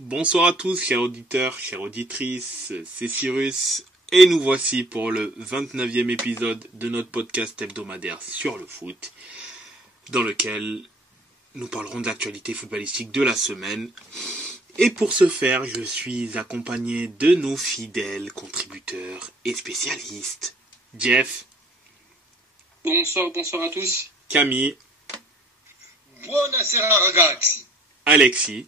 Bonsoir à tous, chers auditeurs, chères auditrices, c'est Cyrus, et nous voici pour le 29e épisode de notre podcast hebdomadaire sur le foot, dans lequel nous parlerons de l'actualité footballistique de la semaine. Et pour ce faire, je suis accompagné de nos fidèles contributeurs et spécialistes. Jeff. Bonsoir à tous. Camille. Buonasera ragazzi. Alexis.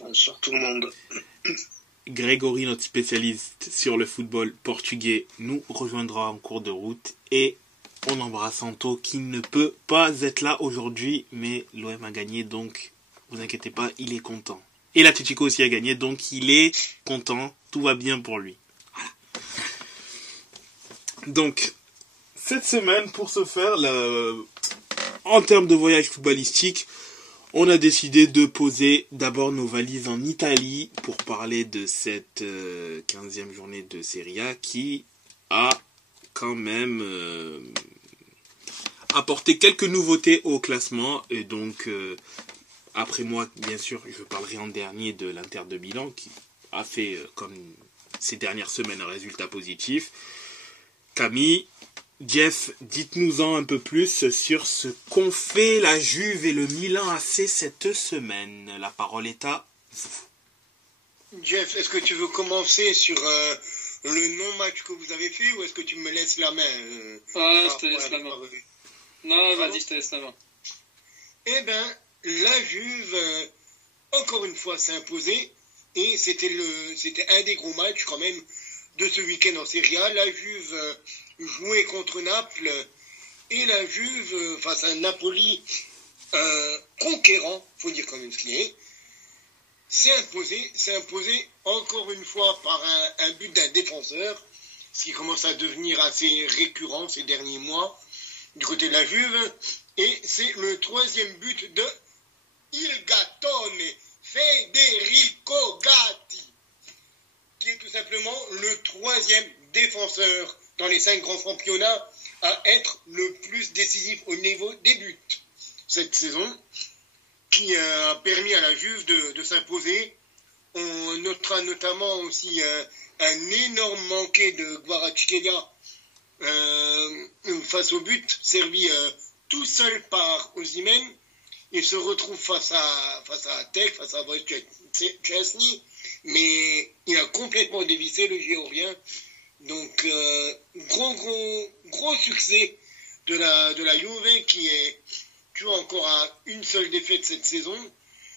Bonsoir tout le monde. Grégory, notre spécialiste sur le football portugais, nous rejoindra en cours de route. Et on embrasse Anto qui ne peut pas être là aujourd'hui, mais l'OM a gagné, donc vous inquiétez pas, il est content. Et l'Atlético aussi a gagné, donc il est content, tout va bien pour lui. Voilà. Donc, cette semaine, pour ce faire, en termes de voyage footballistique, on a décidé de poser d'abord nos valises en Italie pour parler de cette 15e journée de Serie A qui a quand même apporté quelques nouveautés au classement. Et donc, après moi, bien sûr, je parlerai en dernier de l'Inter de Milan qui a fait, comme ces dernières semaines, un résultat positif. Camille, Jeff, dites-nous-en un peu plus sur ce qu'ont fait la Juve et le Milan AC cette semaine. La parole est à vous. Jeff, est-ce que tu veux commencer sur le non-match que vous avez fait ou est-ce que tu me laisses la main je te laisse la main. Non, vas-y, je te laisse la main. Eh bien, la Juve, encore une fois, s'est imposée et c'était un des gros matchs quand même de ce week-end en Serie A. La Juve jouait contre Naples et la Juve face à un Napoli conquérant, faut dire quand même ce qu'il est, s'est imposé encore une fois par un but d'un défenseur, ce qui commence à devenir assez récurrent ces derniers mois du côté de la Juve, et c'est le 3e but de Il Gattone, Federico Gatti, qui est tout simplement le 3e défenseur dans les 5 grands championnats à être le plus décisif au niveau des buts cette saison, qui a permis à la Juve de s'imposer. On notera notamment aussi un énorme manqué de Kvaratskhelia face au but, servi tout seul par Osimhen. Il se retrouve face à Tech, face à Chesney, mais il a complètement dévissé le Géorgien. Donc, gros succès de la Juve qui est toujours encore à une seule défaite cette saison.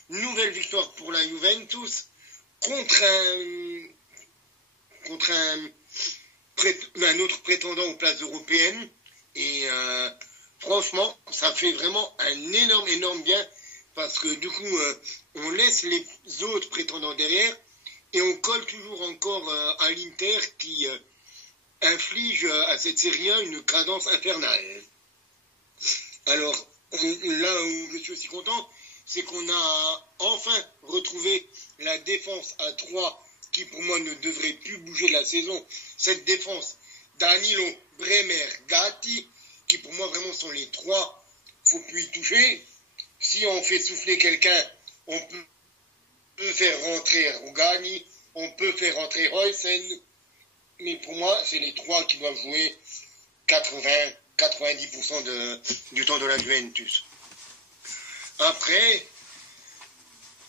Nouvelle victoire pour la Juventus contre un autre prétendant aux places européennes. Et franchement, ça fait vraiment un énorme bien parce que du coup, on laisse les autres prétendants derrière et on colle toujours encore à l'Inter qui inflige à cette Serie A une cadence infernale. Alors, là où je suis aussi content, c'est qu'on a enfin retrouvé la défense à 3 qui pour moi ne devrait plus bouger de la saison. Cette défense, Danilo, Bremer, Gatti, qui pour moi vraiment sont les 3, faut plus y toucher. Si on fait souffler quelqu'un, on peut faire rentrer Rugani, on peut faire rentrer Roysen, mais pour moi, c'est les 3 qui doivent jouer 90% du temps de la Juventus. Après,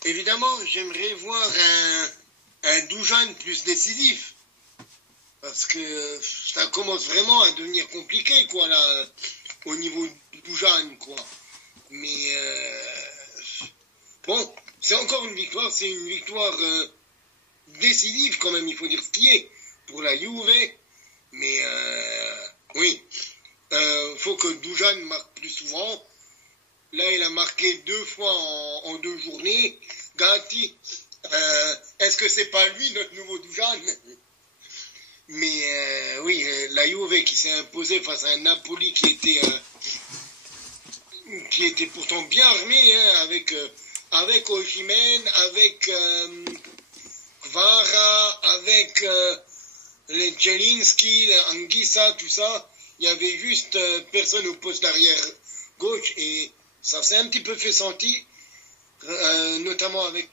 évidemment, j'aimerais voir un Dujan plus décisif. Parce que ça commence vraiment à devenir compliqué, quoi, là, au niveau du Dujan, quoi. Mais, bon, c'est encore une victoire, c'est une victoire décisive, quand même, il faut dire ce qui est, pour la Juve. Mais, oui, faut que Dujan marque plus souvent. Là, il a marqué 2 fois en 2 journées. Gatti, est-ce que c'est pas lui, notre nouveau Dujan? Mais oui, la Juve qui s'est imposée face à un Napoli qui était pourtant bien armé, hein, avec Osimhen, avec Kvara, avec les Jelinski, Anguissa, tout ça. Il y avait juste personne au poste d'arrière gauche et ça s'est un petit peu fait sentir notamment avec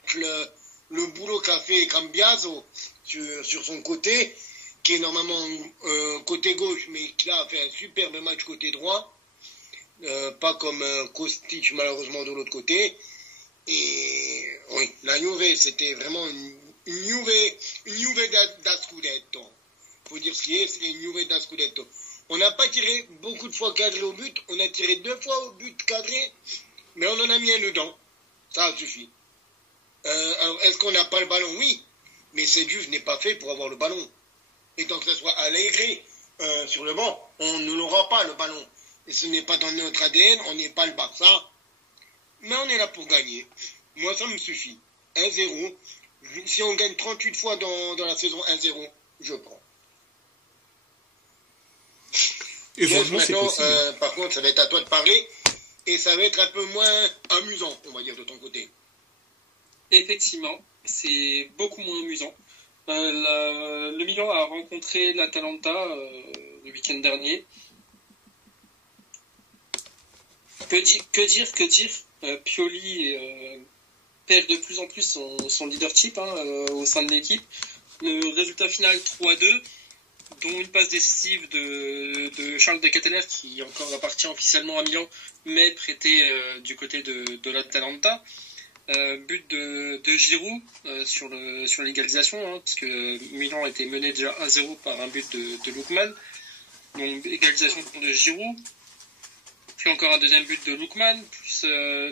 le boulot qu'a fait Cambiaso sur son côté, qui est normalement côté gauche, mais qui a fait un superbe match côté droit, pas comme Kostic malheureusement de l'autre côté. Et oui, la Juve, c'était vraiment une Juve da Scudetto. Faut dire ce qui est, c'est une Juve da Scudetto. On n'a pas tiré beaucoup de fois cadré au but, on a tiré 2 fois au but cadré, mais on en a mis un dedans. Ça suffit. Alors, est-ce qu'on n'a pas le ballon? Oui, mais cette Juve n'est pas fait pour avoir le ballon. Et tant que ce soit Allegri sur le banc, on ne l'aura pas le ballon. Et ce n'est pas dans notre ADN, on n'est pas le Barça, mais on est là pour gagner. Moi, ça me suffit. 1-0. Si on gagne 38 fois dans la saison 1-0, je prends. Et franchement, c'est possible. Par contre, ça va être à toi de parler, et ça va être un peu moins amusant, on va dire, de ton côté. Effectivement, c'est beaucoup moins amusant. Le Milan a rencontré l'Atalanta le week-end dernier. Que dire Pioli perd de plus en plus son leadership au sein de l'équipe. Le résultat final 3-2, dont une passe décisive de Charles De Ketelaere, qui encore appartient officiellement à Milan, mais prêté du côté de l'Atalanta. But de Giroud sur l'égalisation, parce que Milan était mené déjà 1-0 par un but de Lookman. Donc égalisation de Giroud. Puis encore un deuxième but de Lookman, plus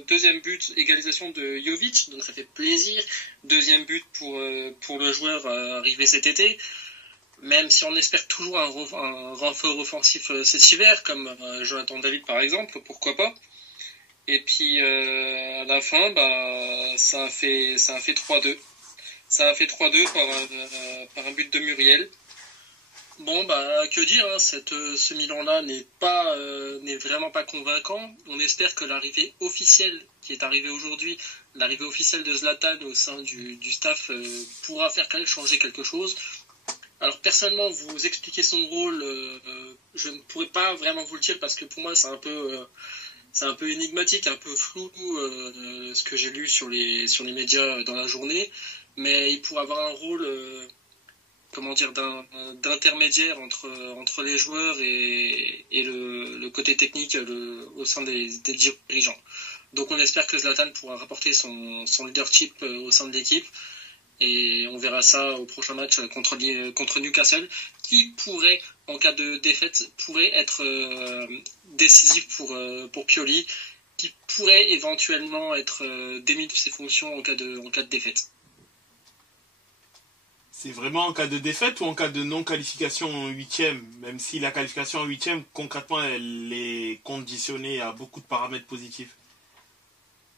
deuxième but, égalisation de Jovic, donc ça fait plaisir. Deuxième but pour le joueur arrivé cet été. Même si on espère toujours un renfort offensif cet hiver, comme Jonathan David par exemple, pourquoi pas. Et puis à la fin, ça a fait 3-2. Ça a fait 3-2 par un but de Muriel. Bon, que dire, ce Milan-là n'est vraiment pas convaincant. On espère que l'arrivée officielle, qui est arrivée aujourd'hui, l'arrivée officielle de Zlatan au sein du staff pourra faire changer quelque chose. Alors personnellement, vous expliquer son rôle, je ne pourrais pas vraiment vous le dire parce que pour moi c'est un peu énigmatique, un peu flou ce que j'ai lu sur les médias dans la journée, mais il pourrait avoir un rôle d'intermédiaire entre les joueurs et le côté technique au sein des dirigeants. Donc on espère que Zlatan pourra rapporter son leadership au sein de l'équipe. Et on verra ça au prochain match contre Newcastle, qui pourrait, en cas de défaite, pourrait être décisif pour Pioli, qui pourrait éventuellement être démis de ses fonctions en cas de défaite. C'est vraiment en cas de défaite ou en cas de non-qualification en 8e, même si la qualification en 8e, concrètement, elle est conditionnée à beaucoup de paramètres positifs?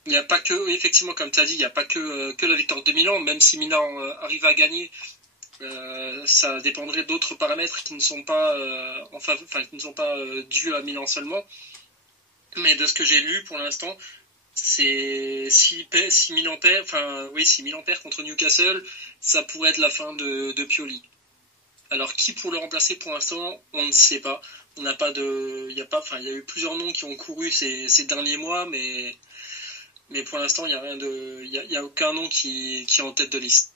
Il n'y a pas que, effectivement, comme tu as dit, il n'y a pas que la victoire de Milan, même si Milan arrive à gagner, ça dépendrait d'autres paramètres qui ne sont pas qui ne sont pas dus à Milan seulement. Mais de ce que j'ai lu pour l'instant, c'est si Milan perd contre Newcastle, ça pourrait être la fin de Pioli. Alors qui pour le remplacer pour l'instant, on ne sait pas. On n'a pas il y a eu plusieurs noms qui ont couru ces derniers mois, mais pour l'instant, il y a aucun nom qui est en tête de liste.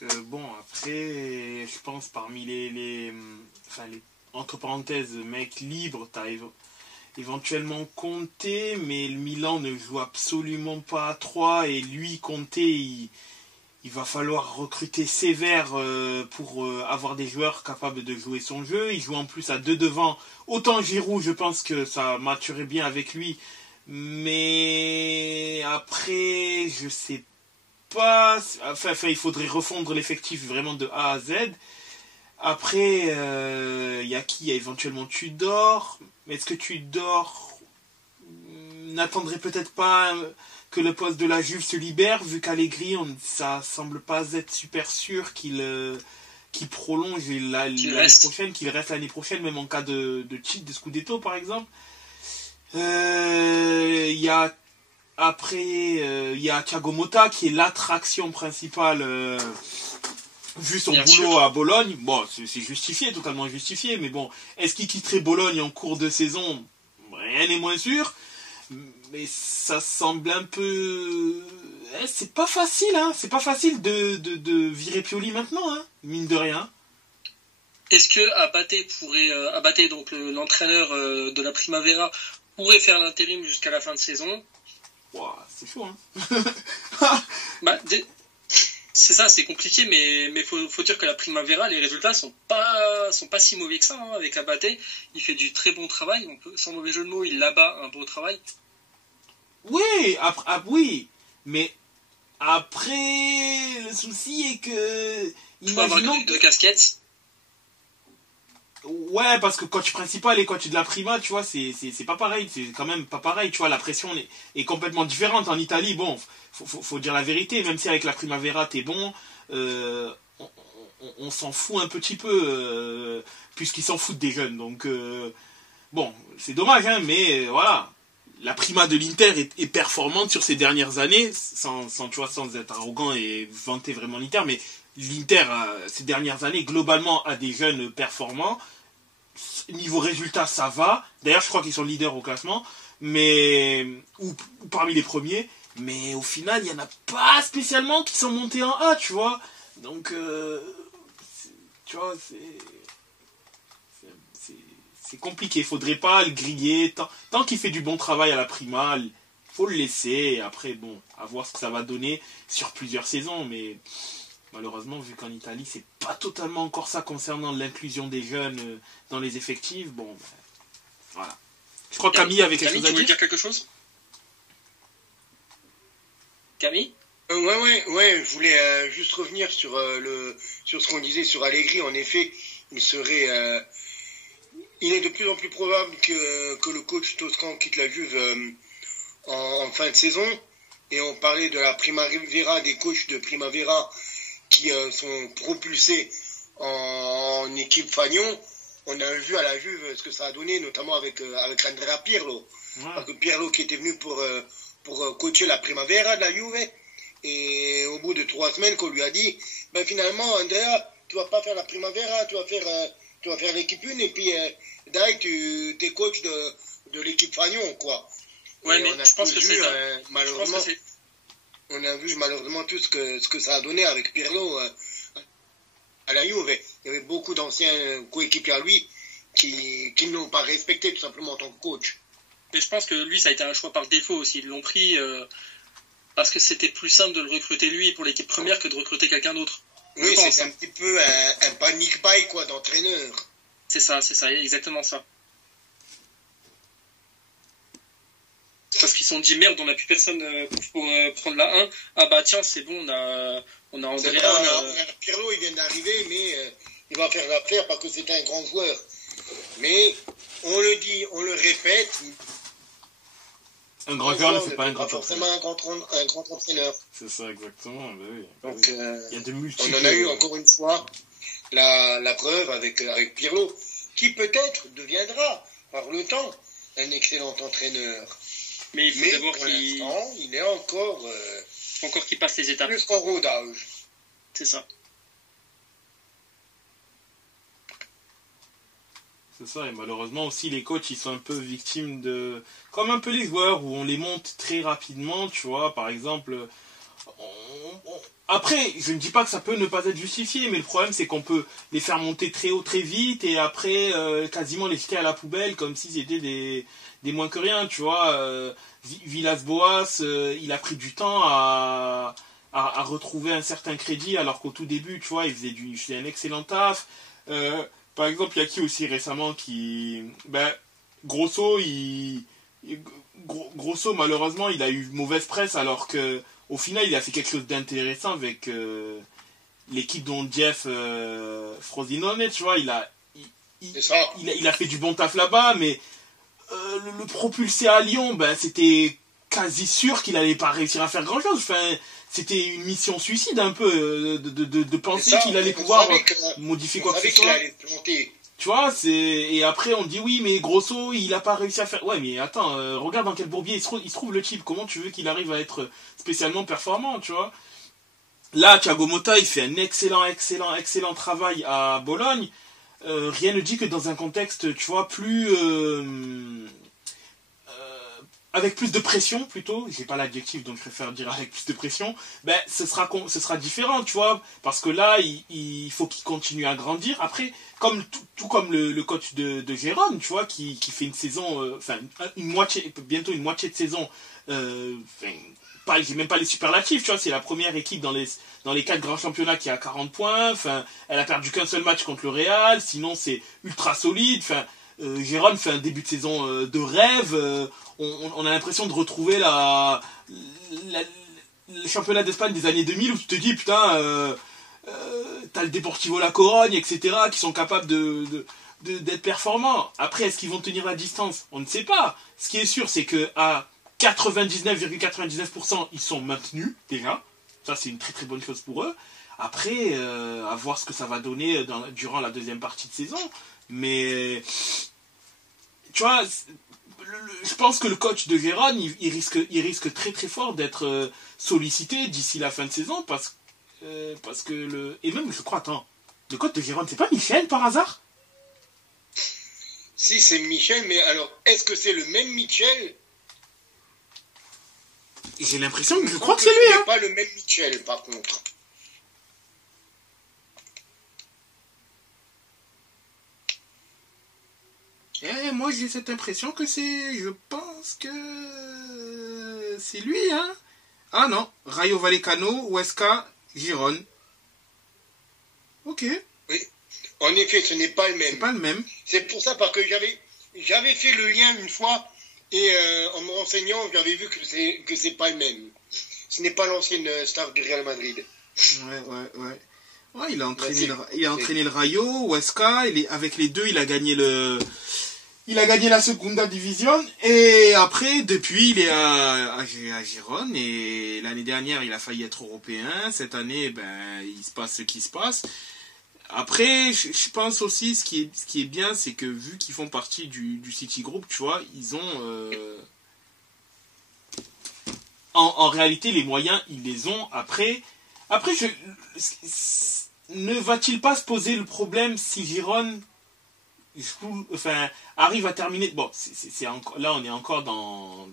Parce que bon, après, je pense parmi les entre parenthèses, mecs libres, t'as éventuellement Conte, mais le Milan ne joue absolument pas à 3, et lui, Conte, il va falloir recruter sévère pour avoir des joueurs capables de jouer son jeu. Il joue en plus à 2 devant. Autant Giroud, je pense que ça maturait bien avec lui. Mais après, je sais pas. Enfin, il faudrait refondre l'effectif vraiment de A à Z. Après, il y a qui? Il y a éventuellement Tudor. Mais est-ce que Tudor n'attendrait peut-être pas que le poste de la Juve se libère, vu qu'Allegri, ça semble pas être super sûr qu'il prolonge l'année prochaine, qu'il reste l'année prochaine, même en cas de cheat de Scudetto par exemple. Il y a Thiago Motta qui est l'attraction principale vu son boulot à Bologne. Bon, c'est justifié, totalement justifié, mais bon, est-ce qu'il quitterait Bologne en cours de saison? Rien n'est moins sûr. Mais ça semble un peu... c'est pas facile, hein. C'est pas facile de virer Pioli maintenant, hein, mine de rien. Est-ce que Abate, donc l'entraîneur de la Primavera, pourrait faire l'intérim jusqu'à la fin de saison? Ouah, c'est chaud, hein. C'est ça, c'est compliqué, mais faut dire que la Primavera, les résultats sont pas si mauvais que ça, hein, avec Abate. Il fait du très bon travail, sans mauvais jeu de mots, il l'abat un beau travail. Oui, oui, mais après, le souci est que... Il faut avoir deux casquettes. Ouais, parce que coach principal et coach de la Prima, tu vois, c'est pas pareil, c'est quand même pas pareil, tu vois, la pression est complètement différente. En Italie, bon, faut dire la vérité, même si avec la Primavera t'es bon, on s'en fout un petit peu, puisqu'ils s'en foutent des jeunes, donc bon, c'est dommage, hein, mais voilà, la Prima de l'Inter est performante sur ces dernières années, sans être arrogant et vanter vraiment l'Inter, mais l'Inter, ces dernières années, globalement, a des jeunes performants. Niveau résultat, ça va. D'ailleurs, je crois qu'ils sont leaders au classement, mais ou parmi les premiers. Mais au final, il n'y en a pas spécialement qui sont montés en A, tu vois. Donc, tu vois, c'est compliqué. Il faudrait pas le griller. Tant qu'il fait du bon travail à la Prima, il faut le laisser. Et après, bon, à voir ce que ça va donner sur plusieurs saisons, mais... Malheureusement, vu qu'en Italie, c'est pas totalement encore ça concernant l'inclusion des jeunes dans les effectifs, bon, ben, voilà. Je crois que Camille avait quelque chose à dire. Tu voulais dire quelque chose, Camille? Ouais, je voulais juste revenir sur ce qu'on disait sur Allegri. En effet, il est de plus en plus probable que le coach Toscan quitte la Juve en fin de saison. Et on parlait de la Primavera, des coachs de Primavera qui sont propulsés en équipe Fagnon. On a vu à la Juve ce que ça a donné, notamment avec Andrea Pirlo. Ouais. Parce que Pirlo qui était venu pour coacher la Primavera de la Juve, et au bout de 3 semaines qu'on lui a dit, ben finalement Andrea, tu vas pas faire la Primavera, tu vas faire l'équipe 1, et puis Dai, tu es coach de l'équipe Fagnon, quoi. Ouais, mais je pense que c'est ça. Malheureusement, on a vu malheureusement tout ce que ça a donné avec Pirlo à la Juve. Il y avait beaucoup d'anciens coéquipiers à lui qui ne l'ont pas respecté tout simplement en tant que coach. Mais je pense que lui, ça a été un choix par défaut aussi. Ils l'ont pris parce que c'était plus simple de le recruter lui pour l'équipe première que de recruter quelqu'un d'autre. Oui, c'est un petit peu un panic buy quoi, d'entraîneur. C'est ça, exactement ça. Parce qu'ils se sont dit merde, on n'a plus personne pour prendre la 1. Ah bah tiens, c'est bon, on a Andrea. Pirlo, il vient d'arriver, mais il va faire l'affaire parce que c'est un grand joueur. Mais on le dit, on le répète. Un grand joueur, c'est pas un grand forcément un grand entraîneur. C'est ça, exactement. Bah oui. Donc, il y a de multiples. On en a eu encore une fois la preuve avec Pirlo, qui peut-être deviendra par le temps un excellent entraîneur. Mais il faut d'abord il est encore... faut encore qu'il passe les étapes. Plus qu'en rodage. C'est ça. C'est ça, et malheureusement aussi les coachs ils sont un peu victimes de... Comme un peu les joueurs où on les monte très rapidement, tu vois, par exemple... Après, je ne dis pas que ça peut ne pas être justifié, mais le problème c'est qu'on peut les faire monter très haut très vite et après quasiment les jeter à la poubelle comme si c'était des moins que rien, tu vois. Villas-Boas, il a pris du temps à retrouver un certain crédit alors qu'au tout début, tu vois, il faisait un excellent taf. Par exemple, il y a qui aussi récemment qui... Grosso, Grosso, malheureusement, il a eu mauvaise presse alors que au final, il a fait quelque chose d'intéressant avec l'équipe dont Jeff Frosinone, tu vois, il a fait du bon taf là-bas, mais le propulser à Lyon, c'était quasi sûr qu'il allait pas réussir à faire grand-chose. Enfin, c'était une mission suicide un peu de penser qu'il allait pouvoir modifier quoi que ce soit. Tu vois, et après on dit oui, mais Grosso, il a pas réussi à faire... Ouais, mais attends, regarde dans quel bourbier il se trouve le type. Comment tu veux qu'il arrive à être spécialement performant, tu vois? Là, Thiago Motta, il fait un excellent travail à Bologne. Rien ne dit que dans un contexte, tu vois, plus... avec plus de pression plutôt, j'ai pas l'adjectif donc je préfère dire avec plus de pression, ben ce sera différent, tu vois, parce que là il faut qu'il continue à grandir. Après, comme tout comme le coach de Gérone, tu vois, qui fait une saison, bientôt une moitié de saison, j'ai même pas les superlatifs, tu vois, c'est la première équipe dans les 4 grands championnats qui a 40 points, elle a perdu qu'un seul match contre le Real, sinon c'est ultra solide, Gérone fait un début de saison de rêve, on a l'impression de retrouver le championnat d'Espagne des années 2000 où tu te dis putain, t'as le Deportivo La Corogne, etc., qui sont capables d'être performants. Après, est-ce qu'ils vont tenir la distance? On ne sait pas. Ce qui est sûr, c'est que à 99,99%, ils sont maintenus déjà. Ça, c'est une très très bonne chose pour eux. Après, à voir ce que ça va donner durant la deuxième partie de saison. Mais, tu vois, je pense que le coach de Gérone, il risque très très fort d'être sollicité d'ici la fin de saison parce que et même, je crois, attends, le coach de Gérone, c'est pas Michel par hasard? Si, c'est Michel, mais alors, est-ce que c'est le même Michel? J'ai l'impression que je crois que c'est lui, hein. Pas le même Michel, par contre. Moi j'ai cette impression que je pense que c'est lui, hein. Ah non, Rayo Vallecano, Huesca, Gérone. Ok. Oui, en effet, ce n'est pas le même. C'est pas le même. C'est pour ça parce que j'avais fait le lien une fois et en me renseignant, j'avais vu que c'est pas le même. Ce n'est pas l'ancienne star du Real Madrid. Ouais. Ouais, il a entraîné le Rayo, Huesca, avec les deux, il a gagné la Segunda Division, et après, depuis, il est à Gérone, et l'année dernière, il a failli être européen. Cette année, il se passe ce qui se passe. Après, je pense aussi, ce qui est bien, c'est que vu qu'ils font partie du City Group, tu vois, ils ont... En réalité, les moyens, ils les ont. Après, ne va-t-il pas se poser le problème si Gérone arrive à terminer... Bon, là, on est encore dans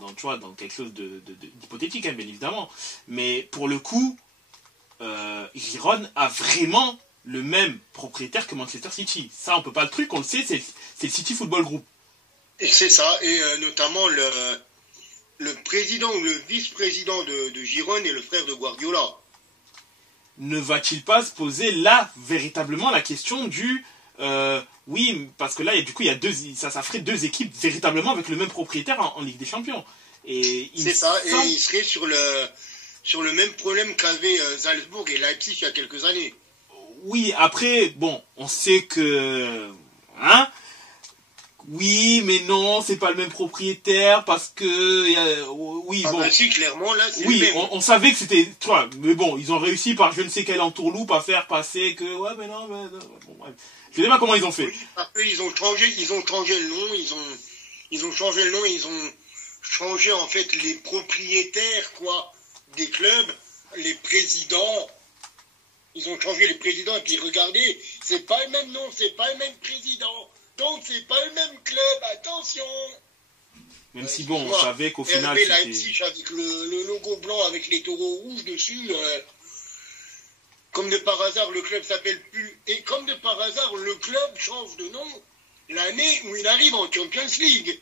quelque chose d'hypothétique, hein, bien évidemment. Mais pour le coup, Gérone a vraiment le même propriétaire que Manchester City. Ça, on peut pas le truc, on le sait, c'est le City Football Group. Et c'est ça, et notamment le président ou le vice-président de Gérone est le frère de Guardiola. Ne va-t-il pas se poser là véritablement la question du oui, parce que là du coup il y a ça ferait 2 équipes véritablement avec le même propriétaire en Ligue des Champions. Et c'est ça, et il serait sur le même problème qu'avaient Salzbourg et Leipzig il y a quelques années. Oui, après bon, on sait que oui, mais non, c'est pas le même propriétaire parce que oui, bon. Si, clairement là, c'est oui, le même. on savait que c'était, tu vois, mais bon, ils ont réussi par je ne sais quelle entourloupe à faire passer que ouais, mais non, bon, bref. Je sais pas comment ils ont fait. Oui, parce qu'ils ont changé le nom, ils ont changé le nom, ils ont changé en fait les propriétaires des clubs, les présidents. Ils ont changé les présidents et puis regardez, c'est pas le même nom, c'est pas le même président. Donc c'est pas le même club, attention. Même si bon, on savait qu'au final c'était... Leipzig avec le logo blanc avec les taureaux rouges dessus, comme de par hasard le club s'appelle plus, et comme de par hasard le club change de nom l'année où il arrive en Champions League.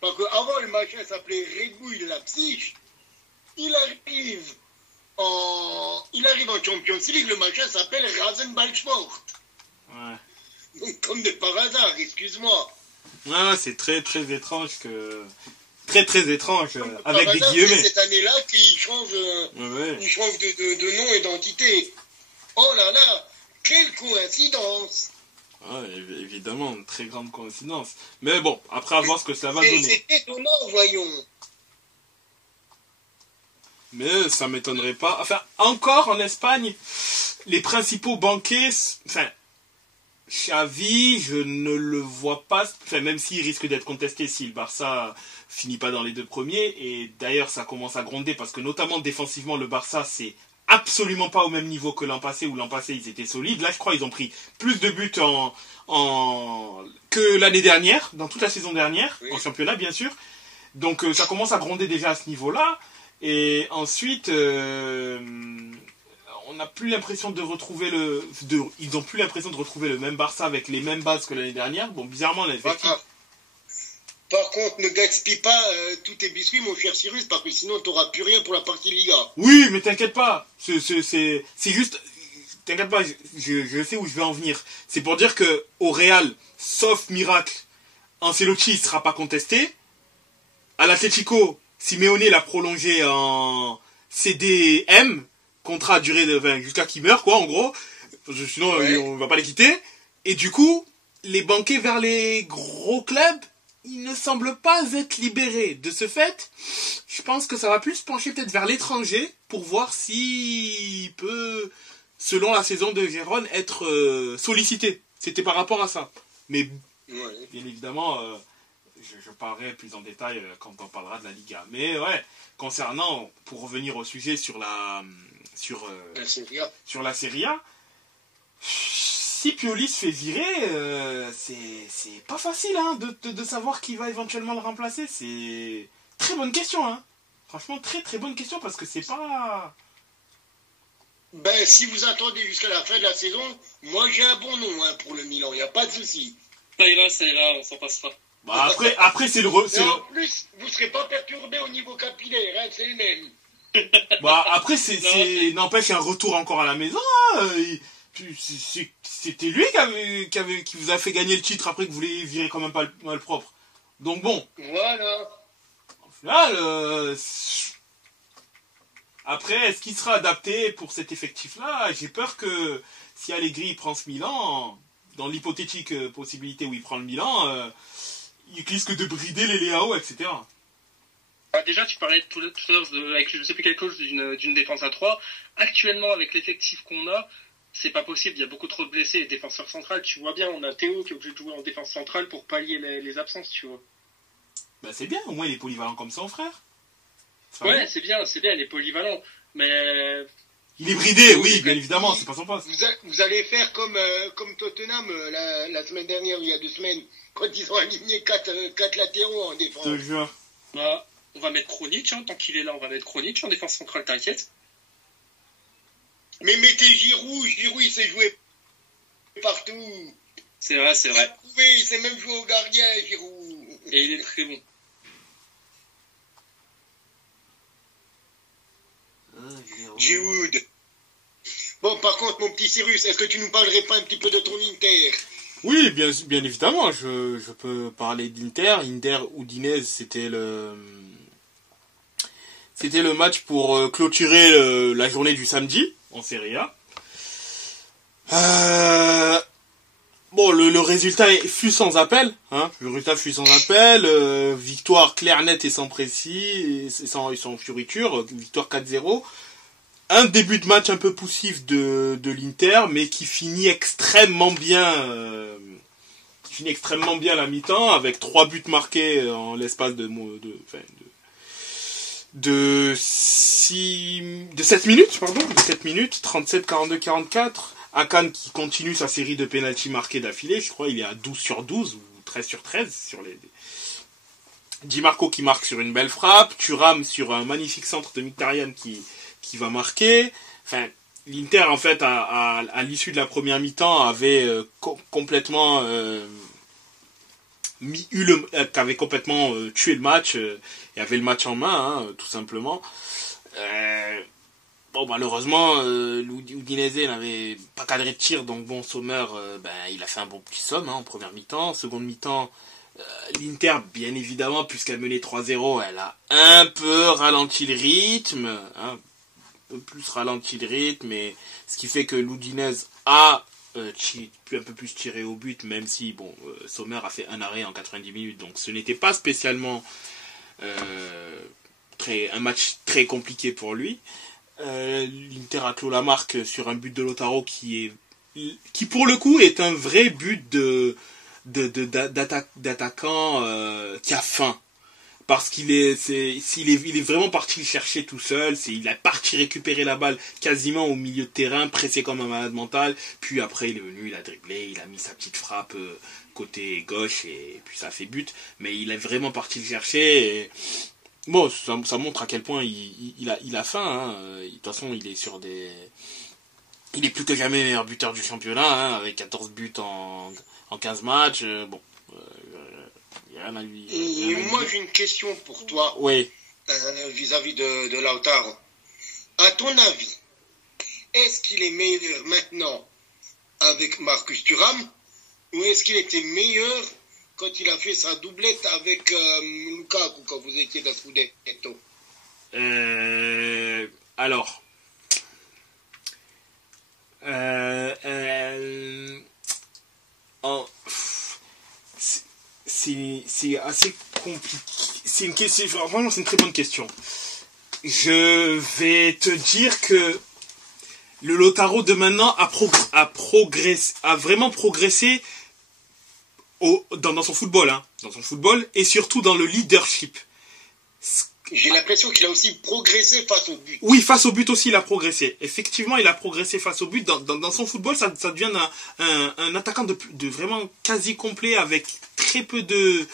Parce qu'avant le machin s'appelait Red Bull Leipzig, il arrive en Champions League, le machin s'appelle Rasenballsport. Ouais. Donc, comme de par hasard, excuse-moi. Ouais, c'est très très étrange très étrange avec des guillemets. C'est cette année-là qu'il change, il change de nom et d'entité. Oh là là, quelle coïncidence! Ouais, évidemment, une très grande coïncidence. Mais bon, après à voir ce que ça va donner. C'est étonnant, voyons. Mais ça m'étonnerait pas. Enfin, encore en Espagne, les principaux banquiers, Xavi, je ne le vois pas, même s'il risque d'être contesté si le Barça finit pas dans les 2 premiers, et d'ailleurs ça commence à gronder parce que notamment défensivement le Barça c'est absolument pas au même niveau que l'an passé, où l'an passé ils étaient solides. Là je crois ils ont pris plus de buts que l'année dernière, dans toute la saison dernière, oui. En championnat bien sûr. Donc ça commence à gronder déjà à ce niveau-là. Et ensuite, on n'a plus l'impression de retrouver ils n'ont plus l'impression de retrouver le même Barça avec les mêmes bases que l'année dernière. Bon, bizarrement, l'effectif. Par contre, ne gaspille pas tous tes biscuits, mon cher Cyrus, parce que sinon, tu n'auras plus rien pour la partie Liga. Oui, mais t'inquiète pas. C'est juste... T'inquiète pas, je sais où je vais en venir. C'est pour dire que au Real, sauf miracle, Ancelotti ne sera pas contesté. À l'Atlético, Simeone l'a prolongé en CDM, contrat à durée jusqu'à qu'il meure, quoi, en gros. Sinon, on va pas les quitter. Et du coup, les banquets vers les gros clubs, ils ne semblent pas être libérés. De ce fait, je pense que ça va plus se pencher peut-être vers l'étranger pour voir s'il peut, selon la saison de Gérone, être sollicité. C'était par rapport à ça. Mais bien évidemment, je parlerai plus en détail quand on parlera de la Liga. Mais ouais, concernant, pour revenir au sujet sur la Serie A, si Pioli se fait virer, c'est pas facile hein, de savoir qui va éventuellement le remplacer. C'est très bonne question. Hein. Franchement, très très bonne question parce que c'est pas... Ben, si vous attendez jusqu'à la fin de la saison, moi j'ai un bon nom hein, pour le Milan, il n'y a pas de souci. Ça ira, on s'en passera. Bah après c'est le... En plus, vous ne serez pas perturbé au niveau capillaire, hein, c'est le même. Bah après n'empêche un retour encore à la maison. Hein, c'était lui qui vous a fait gagner le titre après que vous l'ayez viré quand même pas mal propre. Donc bon. Voilà. Au final, après, est-ce qu'il sera adapté pour cet effectif-là? J'ai peur que si Allegri prend ce Milan, dans l'hypothétique possibilité où il prend le Milan, il risque de brider les Leao, etc. Déjà, tu parlais tout à l'heure avec je sais plus quelle cause d'une défense à 3. Actuellement, avec l'effectif qu'on a, c'est pas possible. Il y a beaucoup trop de blessés et défenseurs centrales. Tu vois bien, on a Théo qui est obligé de jouer en défense centrale pour pallier les absences, tu vois. Bah c'est bien, au moins il est polyvalent comme son frère. Ouais, c'est bien, il est polyvalent. Mais... Il est bridé, oui, bien évidemment, c'est pas son poste. Vous allez faire comme Tottenham la semaine dernière, il y a 2 semaines, quand ils ont aligné 4 latéraux en défense. Je te jure. Bah, on va mettre Kronic, hein, tant qu'il est là, on va mettre Kronic en défense centrale, t'inquiète. Mais mettez Giroud, il sait jouer partout. C'est vrai. Il sait même jouer au gardien, Giroud. Et il est très bon. Giroud. Bon, par contre, mon petit Cyrus, est-ce que tu nous parlerais pas un petit peu de ton Inter? Oui, bien évidemment, je peux parler d'Inter. Inter Udinese, c'était le match pour clôturer la journée du samedi en Serie A. Bon, le résultat fut sans appel. Hein. Le résultat fut sans appel. Victoire claire, nette et sans précis, et sans fioriture. Victoire 4-0. Un début de match un peu poussif de l'Inter, mais qui finit extrêmement bien. La mi-temps avec 3 buts marqués en l'espace de 7 minutes, 37, 42, 44. Akan qui continue sa série de pénaltys marqués d'affilée, je crois il est à 12 sur 12 ou 13 sur 13 sur les... Di Marco qui marque sur une belle frappe, Thuram sur un magnifique centre de Mkhitaryan qui va marquer. Enfin, l'Inter en fait à l'issue de la première mi-temps avait complètement tué le match et avait le match en main, hein, tout simplement. Bon, malheureusement, l'Udinese n'avait pas cadré de tir, donc bon, Sommer, il a fait un bon petit somme en première mi-temps. Seconde mi-temps, l'Inter, bien évidemment, puisqu'elle menait 3-0, elle a un peu ralenti le rythme, hein, un peu plus ralenti le rythme, et ce qui fait que l'Udinese a pu un peu plus tirer au but, même si, Sommer a fait un arrêt en 90 minutes, donc ce n'était pas spécialement un match très compliqué pour lui. L'Inter a clos la marque sur un but de Lautaro qui pour le coup est un vrai but d'attaquant qui a faim. parce il est vraiment parti le chercher tout seul. Il a parti récupérer la balle quasiment au milieu de terrain, pressé comme un malade mental. Puis après, il est venu, il a dribblé, il a mis sa petite frappe côté gauche et puis ça a fait but. Mais il est vraiment parti le chercher. Et... Bon, ça montre à quel point il a faim. Hein. De toute façon, il est plus que jamais meilleur buteur du championnat, hein, avec 14 buts en 15 matchs. Bon. Rien à lui. Et moi, j'ai une question pour toi. Oui. Vis-à-vis de Lautaro. À ton avis, est-ce qu'il est meilleur maintenant avec Marcus Thuram ou est-ce qu'il était meilleur quand il a fait sa doublette avec Lukaku quand vous étiez dans Scudetto? Alors. C'est assez compliqué. C'est une question. Vraiment, c'est une très bonne question. Je vais te dire que le Lautaro de maintenant a vraiment progressé dans son football, hein, dans son football et surtout dans le leadership. J'ai l'impression qu'il a aussi progressé face au but. Oui, face au but aussi, il a progressé. Effectivement, il a progressé face au but. Dans son football, ça devient un attaquant de vraiment quasi complet avec très peu de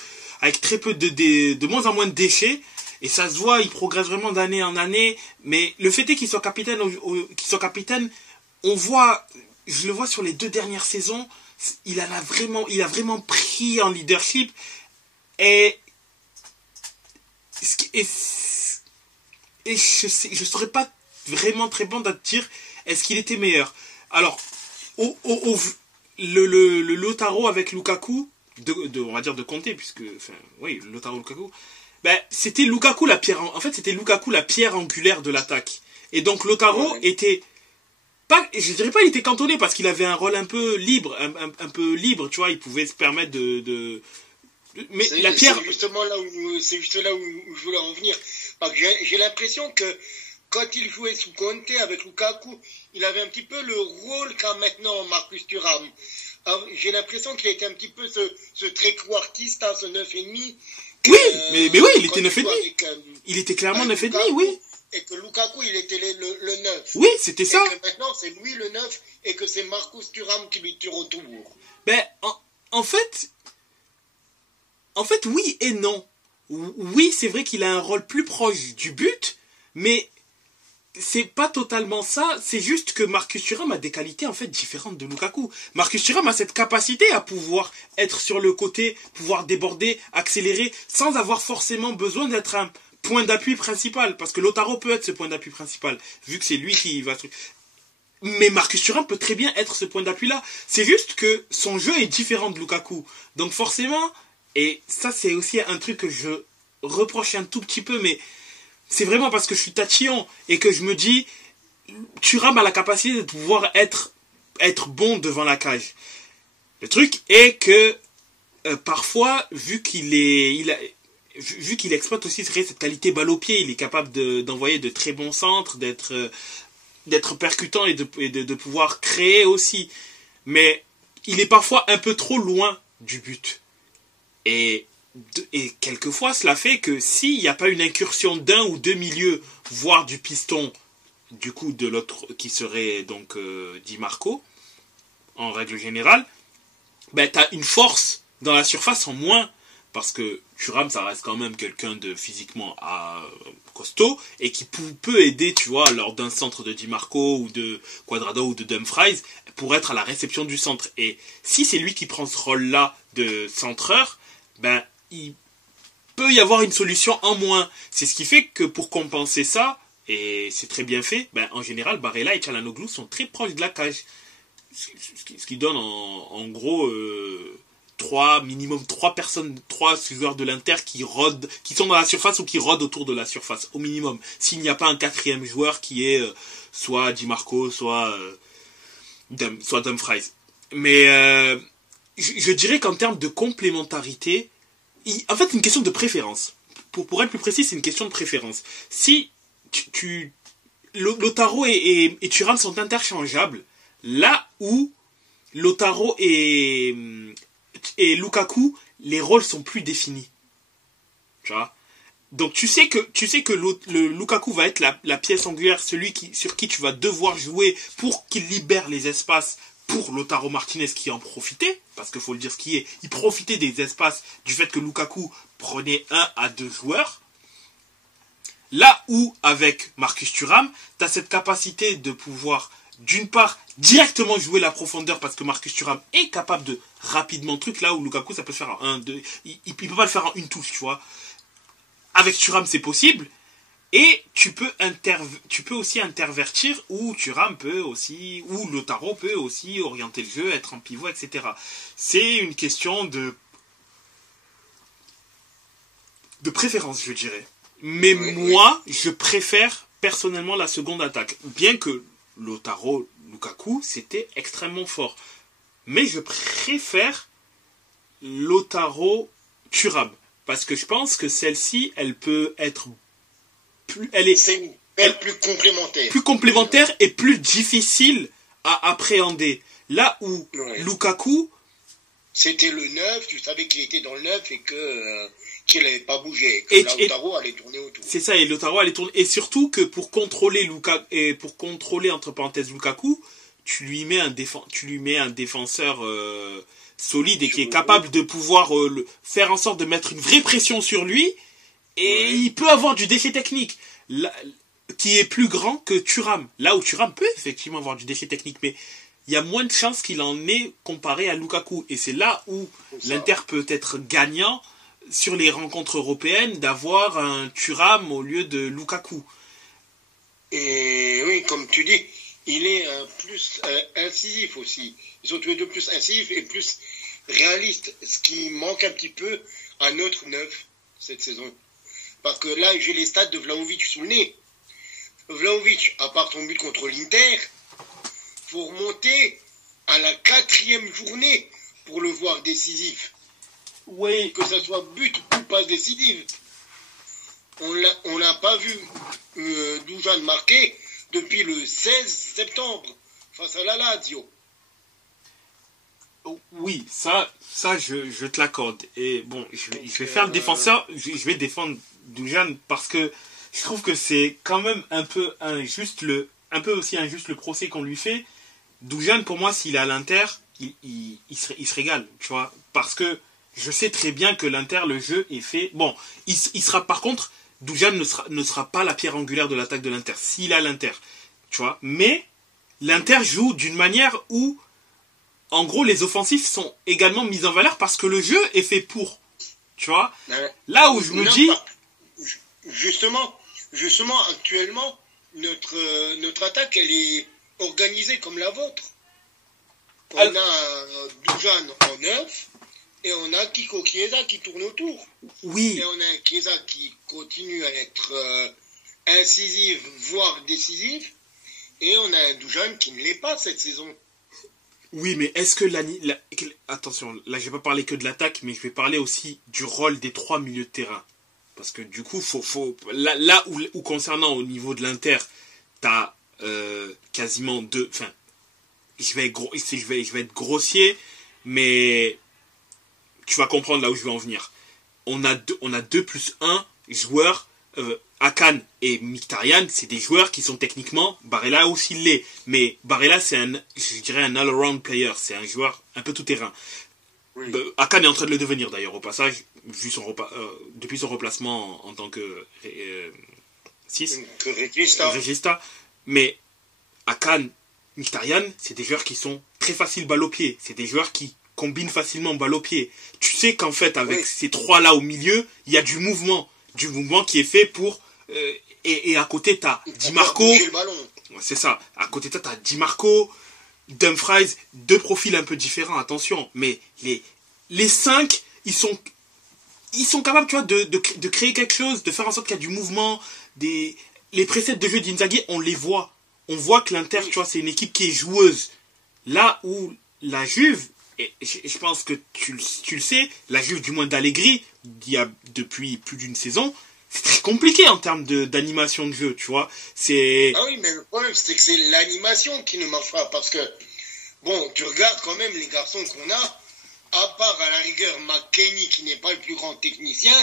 moins en moins de déchets. Et ça se voit, il progresse vraiment d'année en année. Mais le fait est qu'il soit capitaine, on voit, je le vois sur les 2 dernières saisons, il a vraiment pris en leadership. Et je serais pas vraiment très bon à te dire est-ce qu'il était meilleur. Alors le Lautaro avec Lukaku on va dire de Conte, puisque oui, Lautaro Lukaku, c'était Lukaku la pierre angulaire de l'attaque. Et donc Lautaro était pas, je dirais pas il était cantonné parce qu'il avait un rôle un peu libre, un peu libre, tu vois, il pouvait se permettre mais la pierre... C'est juste là où je voulais en venir. Parce que j'ai l'impression que quand il jouait sous Conte avec Lukaku, il avait un petit peu le rôle qu'a maintenant Marcus Thuram. Alors, j'ai l'impression qu'il était un petit peu ce tréquartiste, ce 9,5. Oui, mais oui, il était 9,5. Il était clairement 9,5, oui. Et que Lukaku, il était le 9. Oui, c'était ça. Et que maintenant, c'est lui le 9 et que c'est Marcus Thuram qui lui tire autour. En fait, oui et non. Oui, c'est vrai qu'il a un rôle plus proche du but, mais c'est pas totalement ça. C'est juste que Marcus Thuram a des qualités en fait différentes de Lukaku. Marcus Thuram a cette capacité à pouvoir être sur le côté, pouvoir déborder, accélérer, sans avoir forcément besoin d'être un point d'appui principal. Parce que Lautaro peut être ce point d'appui principal, vu que c'est lui qui va... Mais Marcus Thuram peut très bien être ce point d'appui-là. C'est juste que son jeu est différent de Lukaku. Donc forcément... Et ça, c'est aussi un truc que je reproche un tout petit peu, mais c'est vraiment parce que je suis tatillon et que je me dis, Thuram a la capacité de pouvoir être bon devant la cage. Le truc est que parfois, vu qu'il exploite aussi cette qualité balle au pied, il est capable d'envoyer de très bons centres, d'être percutant et de pouvoir créer aussi. Mais il est parfois un peu trop loin du but. Et quelquefois, cela fait que s'il n'y a pas une incursion d'un ou deux milieux, voire du piston, du coup de l'autre, qui serait donc Di Marco, en règle générale, tu as une force dans la surface en moins, parce que Thuram, ça reste quand même quelqu'un de physiquement costaud, et qui peut aider, tu vois, lors d'un centre de Di Marco, ou de Cuadrado, ou de Dumfries, pour être à la réception du centre. Et si c'est lui qui prend ce rôle-là de centreur, il peut y avoir une solution en moins. C'est ce qui fait que pour compenser ça, et c'est très bien fait, en général, Barella et Çalhanoğlu sont très proches de la cage. Ce qui donne en gros minimum 3 joueurs de l'Inter qui sont dans la surface ou qui rôdent autour de la surface, au minimum. S'il n'y a pas un 4e joueur qui est soit Di Marco, soit Dumfries. Mais je dirais qu'en termes de complémentarité, en fait, c'est une question de préférence. Pour être plus précis, c'est une question de préférence. Si Lautaro et Thuram sont interchangeables, là où Lautaro et Lukaku, les rôles sont plus définis. Tu vois ? Donc tu sais que le Lukaku va être la pièce angulaire, sur qui tu vas devoir jouer pour qu'il libère les espaces pour Lautaro Martinez qui en profitait, parce qu'il faut le dire ce qui est, il profitait des espaces du fait que Lukaku prenait 1 à 2 joueurs. Là où, avec Marcus Thuram, tu as cette capacité de pouvoir, d'une part, directement jouer la profondeur, parce que Marcus Thuram est capable de rapidement truc, là où Lukaku, ça peut se faire en 1, 2, il peut pas le faire en une touche, tu vois. Avec Thuram, c'est possible. Et tu peux aussi intervertir, ou Thuram peut aussi, ou Lautaro peut aussi orienter le jeu, être en pivot, etc. C'est une question de préférence, je dirais. Mais moi, je préfère personnellement la seconde attaque. Bien que Lautaro Lukaku, c'était extrêmement fort. Mais je préfère Lautaro Thuram. Parce que je pense que celle-ci, elle peut être plus... C'est plus complémentaire. Plus complémentaire et plus difficile à appréhender. Là où Lukaku... C'était le 9, tu savais qu'il était dans le 9 et qu'il n'avait pas bougé. Que Lautaro allait tourner autour. C'est ça, et Lautaro allait tourner. Et surtout que pour contrôler entre parenthèses Lukaku, tu lui mets un défenseur solide et qui est capable de pouvoir faire en sorte de mettre une vraie pression sur lui. Et il peut avoir du déchet technique qui est plus grand que Thuram. Là où Thuram peut effectivement avoir du déchet technique, mais il y a moins de chances qu'il en ait comparé à Lukaku. Et c'est là où l'Inter peut être gagnant sur les rencontres européennes d'avoir un Thuram au lieu de Lukaku. Et oui, comme tu dis, il est plus incisif aussi. Ils sont tous les deux plus incisifs et plus réalistes. Ce qui manque un petit peu à notre 9 cette saison. Parce que là, j'ai les stats de Vlahovic sous le nez. Vlahovic, à part son but contre l'Inter, faut remonter à la 4e journée pour le voir décisif. Oui. Que ce soit but ou passe décisive. On n'a pas vu Dusan marquer depuis le 16 septembre face à la Lazio. Oui, ça je te l'accorde. Et bon, je vais faire le défenseur, je vais défendre Dusan parce que je trouve que c'est quand même un peu aussi injuste le procès qu'on lui fait. Dusan, pour moi, s'il est à l'Inter, il se régale, tu vois, parce que je sais très bien que l'Inter, le jeu est fait. Bon, il sera par contre, Dusan ne sera pas la pierre angulaire de l'attaque de l'Inter, s'il est à l'Inter, tu vois. Mais l'Inter joue d'une manière où, en gros, les offensifs sont également mis en valeur parce que le jeu est fait pour, tu vois. Là où je me dis... Justement, actuellement, notre attaque, elle est organisée comme la vôtre. On a Dusan en 9 et on a Kiko Chiesa qui tourne autour. Oui. Et on a un Chiesa qui continue à être incisive, voire décisive. Et on a un Dusan qui ne l'est pas cette saison. Oui, mais est-ce que attention, là je vais pas parler que de l'attaque, mais je vais parler aussi du rôle des 3 milieux de terrain. Parce que du coup, là où concernant au niveau de l'Inter, t'as quasiment deux... Enfin, je vais être grossier, mais tu vas comprendre là où je vais en venir. On a 2 plus 1 joueurs, Akan et Mkhitaryan, c'est des joueurs qui sont techniquement... Barella aussi l'est, mais Barella c'est je dirais un all-around player, c'est un joueur un peu tout-terrain. Oui. Akan est en train de le devenir d'ailleurs au passage, depuis son replacement en tant que 6. Regista. Mais Akan, Mkhitaryan, c'est des joueurs qui sont très faciles balle au pied. C'est des joueurs qui combinent facilement balle au pied. Tu sais qu'en fait, avec ces 3-là au milieu, il y a du mouvement qui est fait pour... et à côté, t'as Di Marco. C'est ça. À côté, t'as Di Marco, Dumfries, 2 profils un peu différents, attention. Mais les 5, ils sont capables, tu vois, de créer quelque chose, de faire en sorte qu'il y a du mouvement. Les préceptes de jeu d'Inzaghi, on les voit. On voit que l'Inter, tu vois, c'est une équipe qui est joueuse. Là où la Juve, et je pense que tu le sais, la Juve, du moins d'Allegri, depuis plus d'une saison, c'est très compliqué en termes d'animation de jeu, tu vois. Ah oui, mais le problème, c'est que c'est l'animation qui ne marche pas. Parce que, bon, tu regardes quand même les garçons qu'on a, à part à la rigueur McKennie, qui n'est pas le plus grand technicien,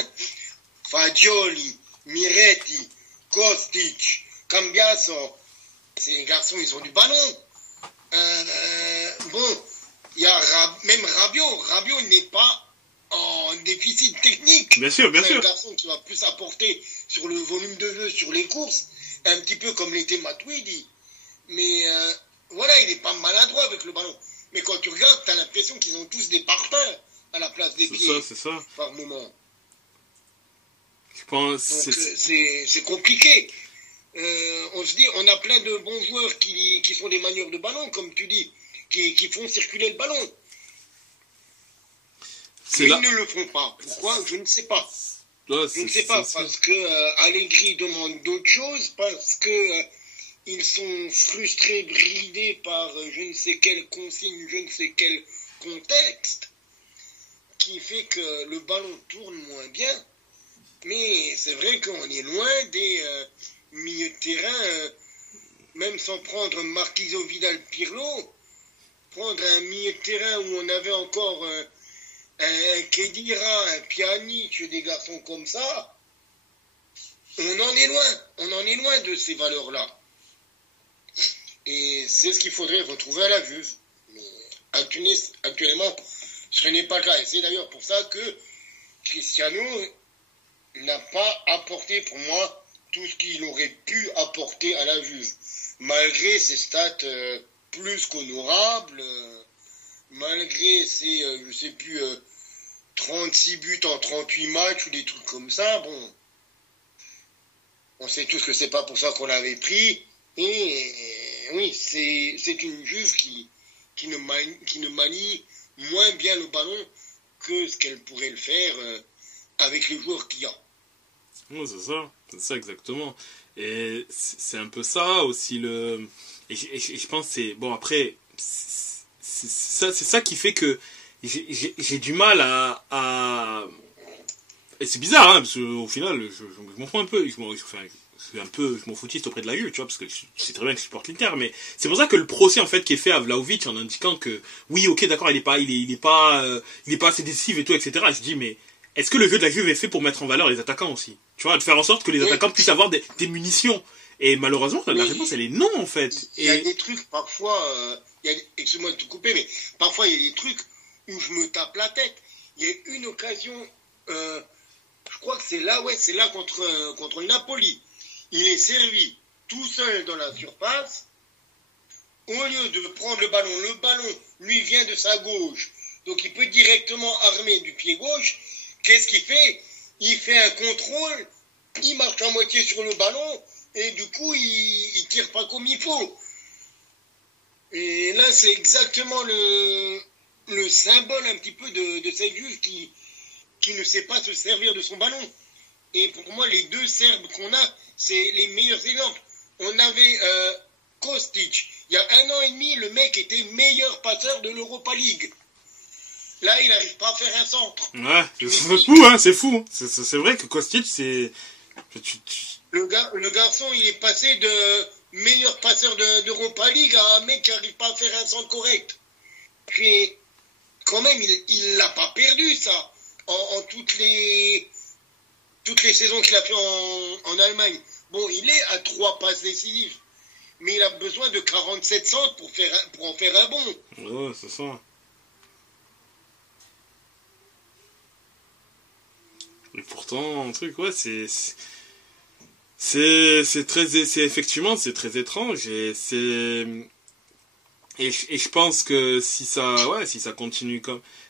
Fagioli, Miretti, Kostic, Cambiaso, ces garçons, ils ont du ballon. Bon, il y a même Rabiot. Rabiot n'est pas en déficit technique. Bien sûr, bien sûr. C'est un garçon qui va plus apporter sur le volume de jeu, sur les courses, un petit peu comme l'était Matuidi. Mais voilà, il n'est pas maladroit avec le ballon. Mais quand tu regardes, tu as l'impression qu'ils ont tous des parpaings à la place des pieds. C'est ça. Par moment. Je pense. Donc c'est compliqué. On se dit, on a plein de bons joueurs qui sont des manieurs de ballon, comme tu dis, qui font circuler le ballon. Ils ne le font pas. Pourquoi? Je ne sais pas. Je ne sais pas, parce que Allegri demande d'autres choses, parce que ils sont frustrés, bridés par je ne sais quelle consigne, je ne sais quel contexte, qui fait que le ballon tourne moins bien. Mais c'est vrai qu'on est loin des milieux de terrain, même sans prendre Marquisio Vidal-Pirlo, prendre un milieu de terrain où on avait encore un Khedira, un Pjanic, des garçons comme ça, on en est loin de ces valeurs-là. Et c'est ce qu'il faudrait retrouver à la Juve. Mais actuellement, ce n'est pas le cas. Et c'est d'ailleurs pour ça que Cristiano n'a pas apporté pour moi tout ce qu'il aurait pu apporter à la Juve. Malgré ses stats plus qu'honorables, malgré ses, 36 buts en 38 matchs ou des trucs comme ça, bon, on sait tous que c'est pas pour ça qu'on l'avait pris. Et oui, c'est une Juve qui ne manie moins bien le ballon que ce qu'elle pourrait le faire avec les joueurs qu'il y a. Oui, c'est ça exactement. Et c'est un peu ça aussi et je pense que c'est bon après c'est ça qui fait que j'ai du mal à et c'est bizarre hein, parce qu'au final je m'en fous un peu, je m'en foutiste auprès de la Juve, tu vois, parce que je sais très bien que je supporte l'Inter, mais c'est pour ça que le procès en fait qui est fait à Vlahovic en indiquant que oui ok d'accord il est pas assez décisif et tout etc. Je dis mais est-ce que le jeu de la Juve est fait pour mettre en valeur les attaquants aussi? Tu vois, de faire en sorte que les attaquants puissent avoir des munitions. Et malheureusement, la réponse, elle est non, en fait. Il y a des trucs, parfois, excuse-moi de te couper, mais parfois, il y a des trucs où je me tape la tête. Il y a une occasion, je crois que c'est là contre le Napoli. Il est servi tout seul dans la surface. Au lieu de prendre le ballon lui vient de sa gauche. Donc, il peut directement armer du pied gauche. Qu'est-ce qu'il fait? Il fait un contrôle, il marche à moitié sur le ballon, et du coup, il tire pas comme il faut. Et là, c'est exactement le symbole un petit peu de cette Juve qui ne sait pas se servir de son ballon. Et pour moi, les deux Serbes qu'on a, c'est les meilleurs exemples. On avait Kostic. Il y a 1 an et demi, le mec était meilleur passeur de l'Europa League. Là, il n'arrive pas à faire un centre. Ouais, c'est fou, hein, c'est fou. C'est vrai que Kostic, c'est... Le garçon, il est passé de meilleur passeur d'Europa League à un mec qui n'arrive pas à faire un centre correct. Puis, quand même, il l'a pas perdu, ça, en toutes les saisons qu'il a fait en Allemagne. Bon, il est à 3 passes décisives, mais il a besoin de 47 centres pour en faire un bon. Ouais, c'est ça. Et pourtant, un truc, ouais, effectivement, c'est très étrange et je pense que si ça continue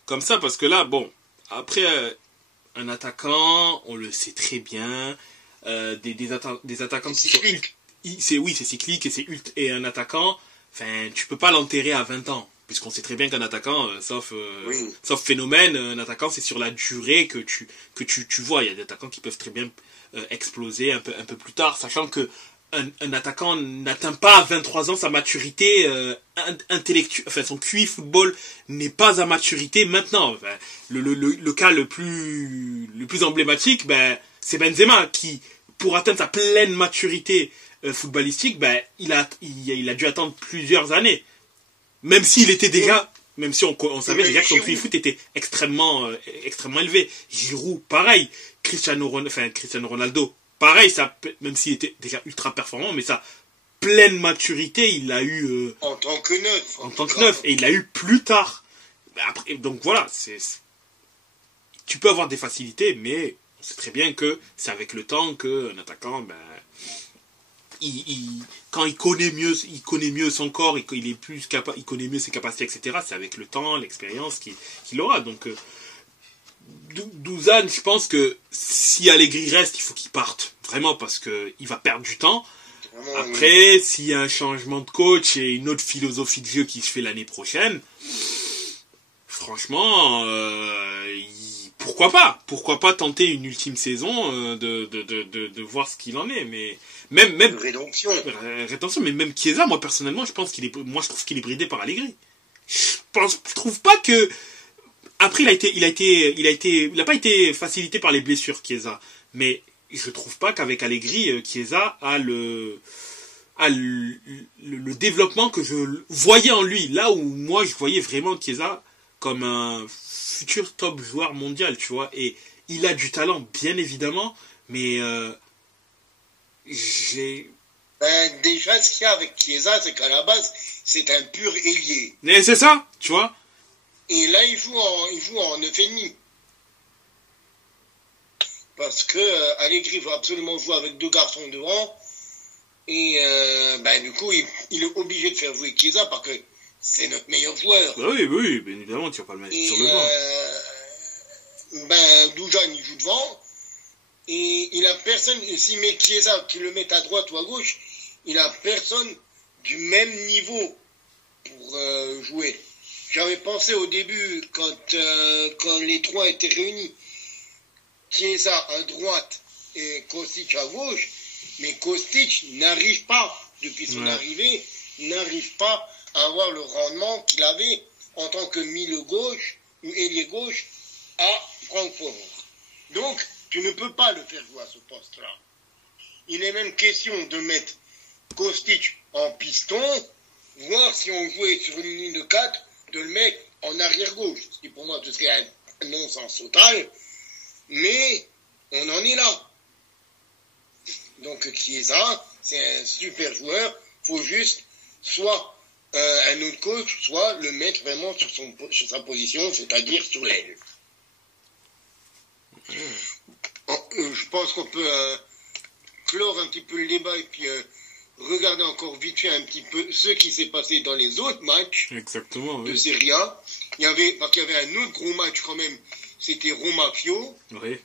comme ça, parce que là, bon, après, un attaquant, on le sait très bien, des attaquants qui sont, c'est cyclique et un attaquant, enfin, tu peux pas l'enterrer à 20 ans. Puisqu'on sait très bien qu'un attaquant, sauf phénomène, un attaquant c'est sur la durée que tu vois. Il y a des attaquants qui peuvent très bien exploser un peu plus tard, sachant que un attaquant n'atteint pas à 23 ans sa maturité intellectuelle, enfin son QI football n'est pas à maturité maintenant. Enfin, le cas le plus emblématique, c'est Benzema qui, pour atteindre sa pleine maturité footballistique, il a dû attendre plusieurs années. Même s'il était déjà Même si on savait déjà que son QI foot était extrêmement élevé. Giroud, pareil. Cristiano Ronaldo, pareil. Ça, même s'il était déjà ultra performant, mais sa pleine maturité, il l'a eu en tant que neuf. Et il l'a eu plus tard. Après, donc voilà, tu peux avoir des facilités, mais on sait très bien que c'est avec le temps qu'un attaquant, quand il connaît mieux son corps, il connaît mieux ses capacités, etc. C'est avec le temps, l'expérience qu'il aura. Donc, Dusan, je pense que si Allegri reste, il faut qu'il parte. Vraiment, parce qu'il va perdre du temps. Après, s'il y a un changement de coach et une autre philosophie de jeu qui se fait l'année prochaine, franchement, pourquoi pas tenter une ultime saison de voir ce qu'il en est. Mais même rédemption. Mais même Chiesa, moi personnellement, je trouve qu'il est bridé par Allegri. Je trouve pas que après il a pas été facilité par les blessures, Chiesa, mais je trouve pas qu'avec Allegri, Chiesa a le développement que je voyais en lui, là où moi je voyais vraiment Chiesa comme un futur top joueur mondial, tu vois, et il a du talent, bien évidemment, mais déjà, ce qu'il y a avec Chiesa, c'est qu'à la base, c'est un pur ailier. Mais c'est ça, tu vois. Et là, il joue en 9,5. Parce que Allegri veut absolument jouer avec deux garçons devant. Et du coup, il est obligé de faire jouer Chiesa parce que c'est notre meilleur joueur. Oui, bien évidemment, tu vas pas le mettre sur le banc. Dusan, il joue devant. Et il a personne, s'il met Chiesa, qu'il le mette à droite ou à gauche, il a personne du même niveau pour jouer. J'avais pensé au début, quand les trois étaient réunis, Chiesa à droite et Kostic à gauche, mais Kostic n'arrive pas, depuis son arrivée, n'arrive pas à avoir le rendement qu'il avait en tant que milieu gauche ou ailier gauche à Francfort. Donc, tu ne peux pas le faire jouer à ce poste-là. Il est même question de mettre Kostic en piston, voir si on jouait sur une ligne de 4, de le mettre en arrière-gauche. Ce qui pour moi, ce serait un non-sens total. Mais on en est là. Donc Chiesa, c'est un super joueur. Il faut juste soit un autre coach, soit le mettre vraiment sur sa position, c'est-à-dire sur l'aile. Je pense qu'on peut clore un petit peu le débat et puis regarder encore vite fait un petit peu ce qui s'est passé dans les autres matchs de Serie A. Parce qu'il y avait un autre gros match quand même, c'était Roma-Fio. Oui.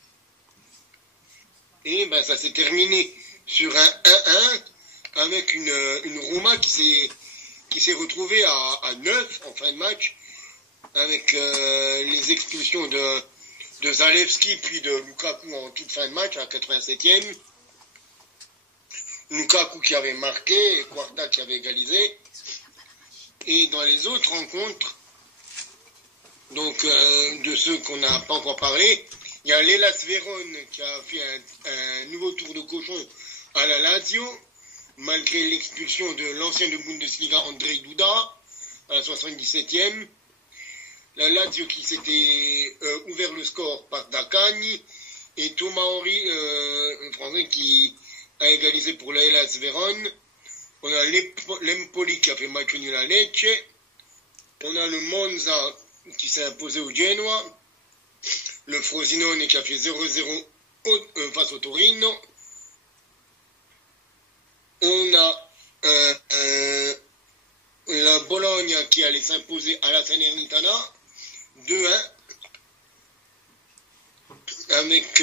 Et ça s'est terminé sur un 1-1 avec une Roma qui s'est retrouvée à 9 en fin de match avec les expulsions de Zalewski puis de Lukaku en toute fin de match à 87e. Lukaku qui avait marqué et Quarta qui avait égalisé. Et dans les autres rencontres, donc de ceux qu'on n'a pas encore parlé, il y a l'Hellas Vérone qui a fait un nouveau tour de cochon à la Lazio, malgré l'expulsion de l'ancien de Bundesliga Andrei Duda à la 77e. La Lazio qui s'était ouvert le score par Dacani et Thomas Henry, un Français qui a égalisé pour la Hellas Vérone. On a l'Empoli qui a fait match nul à Lecce. On a le Monza qui s'est imposé au Genoa. Le Frosinone qui a fait 0-0 face au Torino. On a la Bologne qui allait s'imposer à la Salernitana 2-1 avec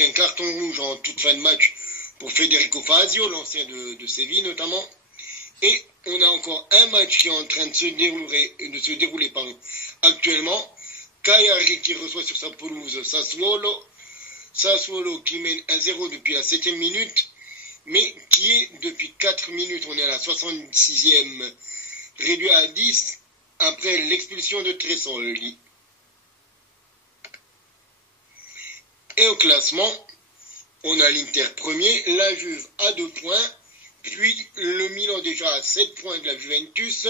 un carton rouge en toute fin de match pour Federico Fazio, l'ancien de Séville notamment. Et on a encore un match qui est en train de se dérouler actuellement. Cagliari qui reçoit sur sa pelouse Sassuolo. Sassuolo qui mène 1-0 depuis la 7e minute, mais qui est depuis 4 minutes, on est à la 66e, réduit à 10 après l'expulsion de Tressolli. Et au classement, on a l'Inter premier, la Juve à 2 points, Puis le Milan déjà à 7 points de la Juventus,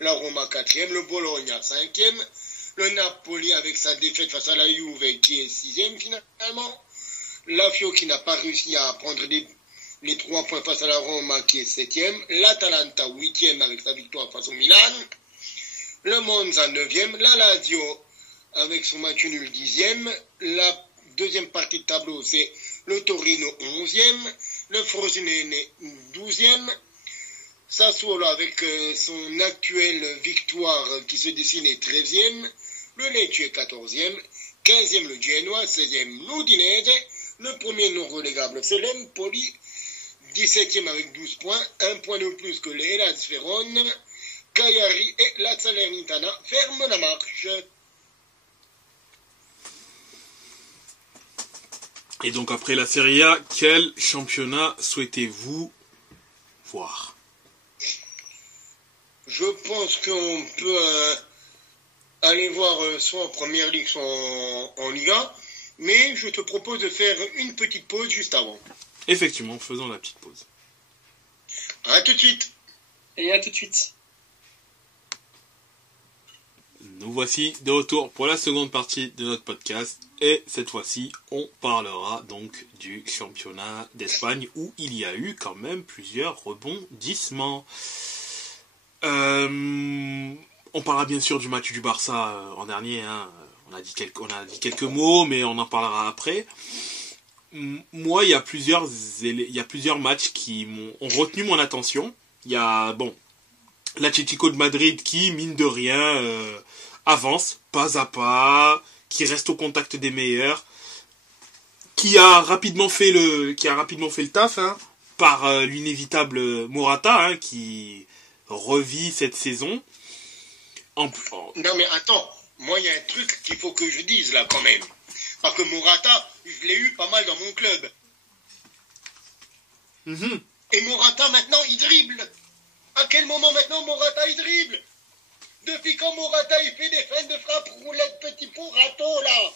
la Roma 4e, le Bologna 5e, le Napoli avec sa défaite face à la Juve qui est 6e finalement, la Fio qui n'a pas réussi à prendre les 3 points face à la Roma qui est 7e, l'Atalanta 8e avec sa victoire face au Milan, le Monza 9e, la Lazio avec son match nul 10e, la deuxième partie de tableau c'est le Torino 11e, le Frosinone 12e, Sassuolo avec son actuelle victoire qui se dessine est 13e, le Lecce 14e, 15e le Genoa, 16e l'Udinese, le premier non relégable c'est l'Empoli, 17e avec 12 points, 1 point de plus que l'Hellas Vérone, Cagliari et la Salernitana ferment la marche. Et donc après la Serie A, quel championnat souhaitez-vous voir? Je pense qu'on peut aller voir soit en Première Ligue, soit en Liga, mais je te propose de faire une petite pause juste avant. Effectivement, faisons la petite pause. À tout de suite. Et à tout de suite. Nous voici de retour pour la seconde partie de notre podcast et cette fois-ci on parlera donc du championnat d'Espagne où il y a eu quand même plusieurs rebondissements. On parlera bien sûr du match du Barça en dernier, hein. On a dit quelques mots mais on en parlera après. Moi il y a plusieurs matchs qui ont retenu mon attention. Il y a l'Atlético de Madrid qui mine de rien avance pas à pas, qui reste au contact des meilleurs, qui a rapidement fait le taf par l'inévitable Morata qui revit cette saison. Non mais attends, moi il y a un truc qu'il faut que je dise là quand même, parce que Morata, je l'ai eu pas mal dans mon club. Et Morata maintenant il dribble. À quel moment maintenant Morata il dribble? Depuis quand Morata il fait des feintes de frappe roulette petit pot râteau là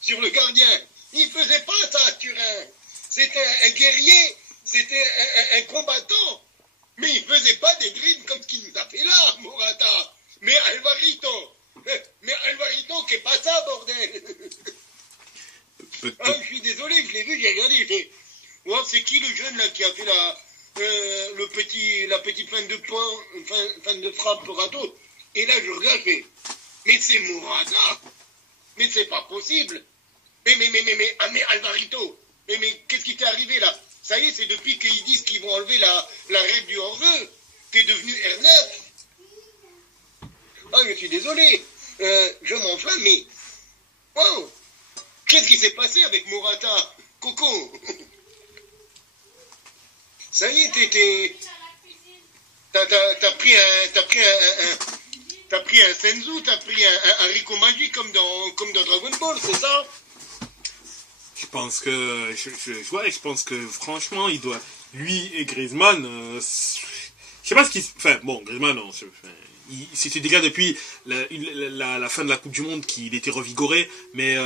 sur le gardien? Il faisait pas ça à Turin. C'était un guerrier, c'était un combattant. Mais il faisait pas des dribbles comme ce qu'il nous a fait là, Morata. Mais Alvarito qui est pas ça, bordel. Je suis désolé, je l'ai vu, j'ai regardé, j'ai fait. Ouais, c'est qui le jeune là qui a fait la petite feinte de frappe râteau? Et là, je regarde, je fais, mais c'est Morata. Mais c'est pas possible. Mais Alvarito. Mais qu'est-ce qui t'est arrivé là? Ça y est, c'est depuis qu'ils disent qu'ils vont enlever la règle du hors-jeu. T'es devenu R9. Ah, je suis désolé. Je m'enflamme, mais... Wow. Qu'est-ce qui s'est passé avec Morata? Coco. Ça y est, t'as pris un Senzu, t'as pris un Rico Magic comme dans Dragon Ball, c'est ça? Je pense que franchement, il doit, lui et Griezmann, je sais pas ce qui, Griezmann, non, c'était déjà depuis la fin de la Coupe du Monde qu'il était revigoré, mais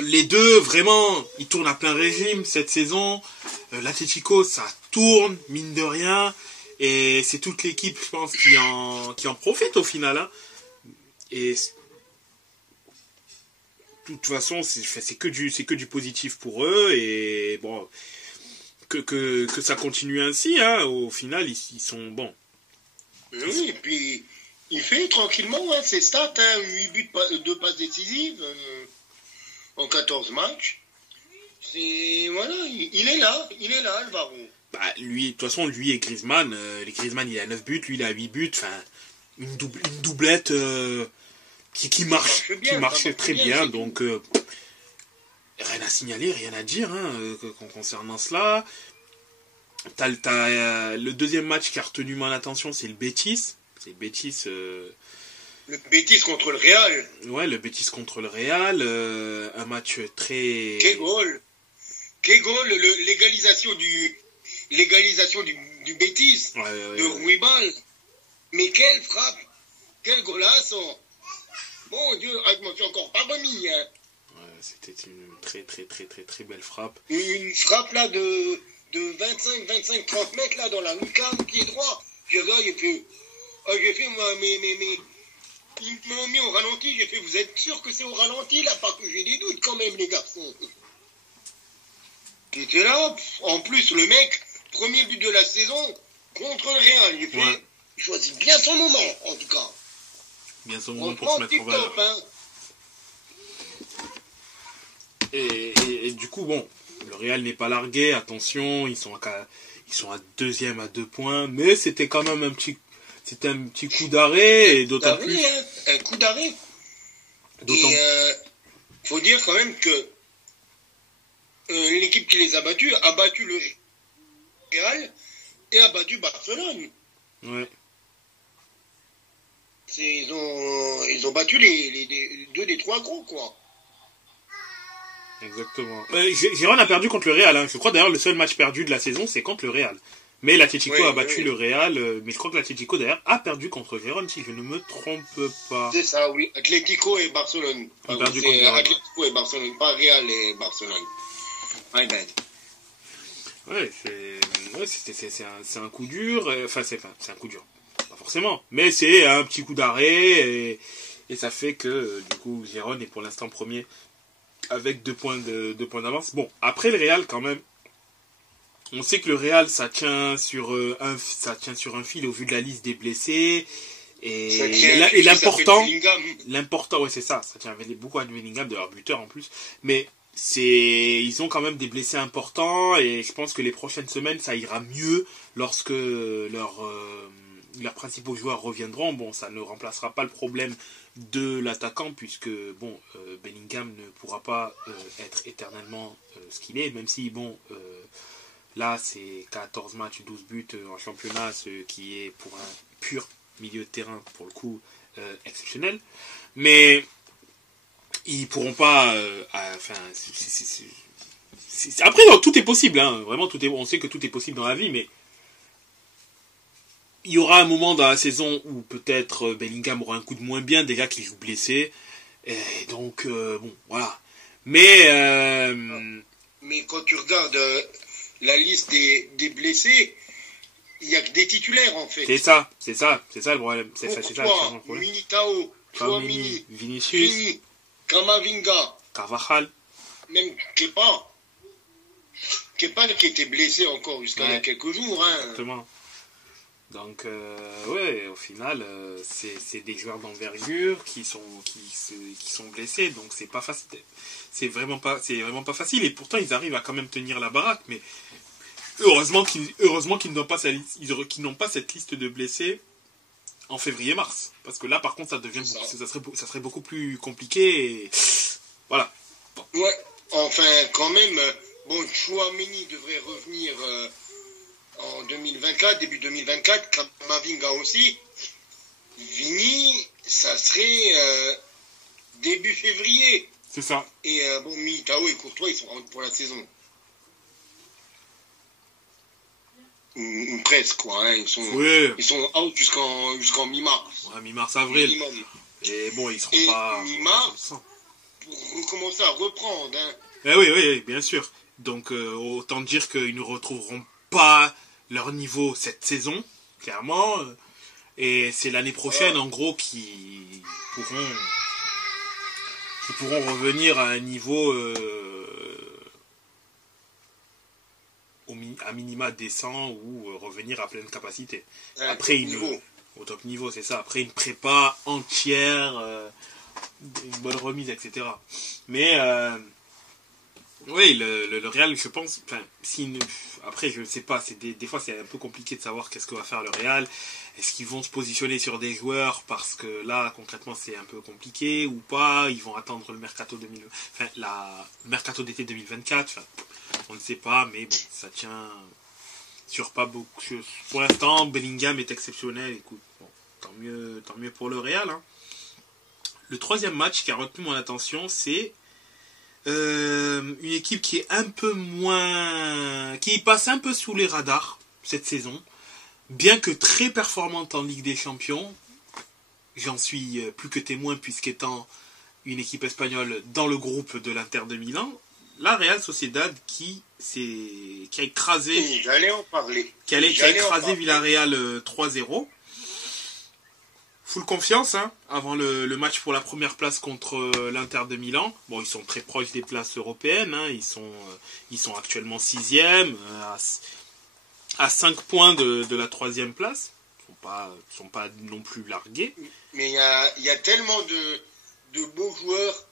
les deux, vraiment, ils tournent à plein régime cette saison. L'Atlético, ça tourne, mine de rien. Et c'est toute l'équipe, je pense, qui en profite au final. Et de toute façon, c'est que du positif pour eux. Et bon, que ça continue ainsi. Au final, ils sont bons. Oui, et puis il fait tranquillement ses stats. 8 buts, 2 passes décisives en 14 matchs. Voilà, il est là, Alvaro. Lui, de toute façon, lui et Griezmann, Griezmann il a 9 buts, lui il a 8 buts, une doublette qui marche très bien, donc rien à signaler, rien à dire concernant cela. T'as le deuxième match qui a retenu mon attention, c'est le Betis. Le Betis contre le Real. Ouais, le Betis contre le Real, un match très... Quel goal, l'égalisation du Betis, de Ruibal. Mais quelle frappe, quel golasso. Mon Dieu, je m'en suis encore pas remis. Ouais, c'était une très très très très très belle frappe. Une frappe là de de 25, 30 mètres là dans la lucarne, pied droit. Je regarde et puis, j'ai fait moi, mais, ils m'ont mis au ralenti, j'ai fait, vous êtes sûr que c'est au ralenti là, pas que j'ai des doutes quand même les garçons. J'étais là, en plus le mec, premier but de la saison, contre le Real, j'ai fait, il choisit bien son moment en tout cas. Bien son moment pour se mettre en valeur. Hein. Et du coup, bon, le Real n'est pas largué, attention, ils sont à deuxième à 2 points, mais c'était quand même un petit coup d'arrêt, et d'autant plus... Hein, un coup d'arrêt. Et faut dire quand même que l'équipe qui les a battus a battu le Real et a battu Barcelone. Ouais. Ils ont battu les 2 des 3 gros, quoi. Exactement. Girona a perdu contre le Real. Hein. Je crois d'ailleurs le seul match perdu de la saison, c'est contre le Real. Mais l'Atlético a battu le Real. Mais je crois que l'Atlético d'ailleurs a perdu contre Girona, si je ne me trompe pas. C'est ça, oui. Atlético et Barcelone. Atlético et Barcelone, pas Real et Barcelone. My bad. Ouais, c'est un coup dur. Enfin, c'est un coup dur. Pas forcément. Mais c'est un petit coup d'arrêt. Et ça fait que, du coup, Girona est pour l'instant premier avec 2 points d'avance. Bon, après le Real, quand même, on sait que le Real, ça tient sur un fil au vu de la liste des blessés. Et l'important, ouais, c'est ça tient beaucoup à Bellingham, de leur buteur en plus. Mais ils ont quand même des blessés importants, et je pense que les prochaines semaines, ça ira mieux lorsque leurs principaux joueurs reviendront. Bon, ça ne remplacera pas le problème de l'attaquant, puisque bon, Bellingham ne pourra pas être éternellement ce qu'il est, même si bon, là c'est 14 matchs, 12 buts en championnat, ce qui est pour un pur milieu de terrain pour le coup exceptionnel, mais ils pourront pas après non, tout est possible, hein, vraiment on sait que tout est possible dans la vie, mais il y aura un moment dans la saison où peut-être Bellingham aura un coup de moins bien, déjà qu'il joue blessé. Et donc, bon, voilà. Mais quand tu regardes la liste des blessés, il n'y a que des titulaires, en fait. C'est ça le problème. C'est ça le problème. Militao, Tchouaméni, Vinicius, Vini, Camavinga, Carvajal. Même Kepa qui était blessé encore jusqu'à il y a quelques jours. Hein. Exactement. Donc, au final, c'est des joueurs d'envergure qui sont blessés, donc c'est pas facile. C'est vraiment pas facile, et pourtant ils arrivent à quand même tenir la baraque. Mais heureusement qu'ils n'ont pas cette liste de blessés en février-mars, parce que là, par contre, ça serait beaucoup plus compliqué. Et voilà. Bon. Ouais. Enfin, quand même, bon, Tchouaméni devrait revenir. En 2024, début 2024, Camavinga aussi. Vini, ça serait début février. C'est ça. Et bon, Militao et Courtois, ils sont rentrés pour la saison. Presque, quoi. Hein. Ils sont out jusqu'en mi-mars. Ouais, mi-mars-avril. Minimum. Et bon, ils seront pas... mi-mars, pour recommencer à reprendre. Hein. Oui, bien sûr. Donc, autant dire qu'ils ne retrouveront pas leur niveau cette saison, clairement, et c'est l'année prochaine en gros qui pourront revenir à un niveau à minima décent, ou revenir à pleine capacité. Après au top niveau, c'est ça. Après une prépa entière, une bonne remise, etc. Mais oui, le Real, je pense. Après, je ne sais pas. Des fois, c'est un peu compliqué de savoir qu'est-ce que va faire le Real. Est-ce qu'ils vont se positionner sur des joueurs parce que là, concrètement, c'est un peu compliqué ou pas? Ils vont attendre le mercato mercato d'été 2024. On ne sait pas, mais bon, ça tient sur pas beaucoup. Pour l'instant, Bellingham est exceptionnel. Écoute, bon, tant mieux pour le Real. Hein. Le troisième match qui a retenu mon attention, c'est une équipe qui est un peu moins, qui passe un peu sous les radars cette saison, bien que très performante en Ligue des Champions. J'en suis plus que témoin, puisqu'étant une équipe espagnole dans le groupe de l'Inter de Milan, la Real Sociedad qui a écrasé... Et j'allais en parler. Qui a écrasé Villarreal 3-0. Full confiance, hein, avant le match pour la première place contre l'Inter de Milan. Bon, ils sont très proches des places européennes. Hein, ils sont actuellement 6e, à 5 points de la 3e place. Ils sont pas non plus largués. Mais il y a tellement de beaux joueurs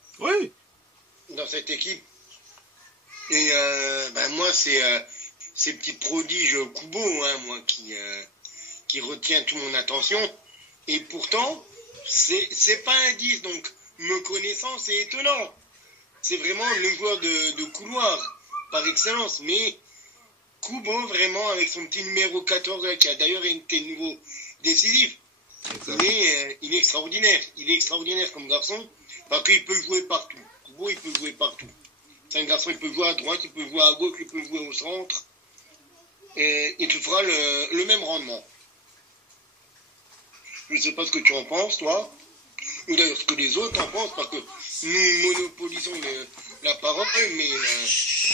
dans cette équipe. Et moi, c'est ces petits prodiges Kubo, hein, moi, qui retient toute mon attention. Et pourtant, c'est pas un 10, donc me connaissant, c'est étonnant. C'est vraiment le joueur de couloir par excellence. Mais Kubo, vraiment, avec son petit numéro 14, qui a d'ailleurs été nouveau décisif, il est extraordinaire. Il est extraordinaire comme garçon, parce qu'il peut jouer partout. Kubo, il peut jouer partout. C'est un garçon, il peut jouer à droite, il peut jouer à gauche, il peut jouer au centre. Et il te fera le même rendement. Je ne sais pas ce que tu en penses, toi, ou d'ailleurs ce que les autres en pensent, parce que nous monopolisons la parole,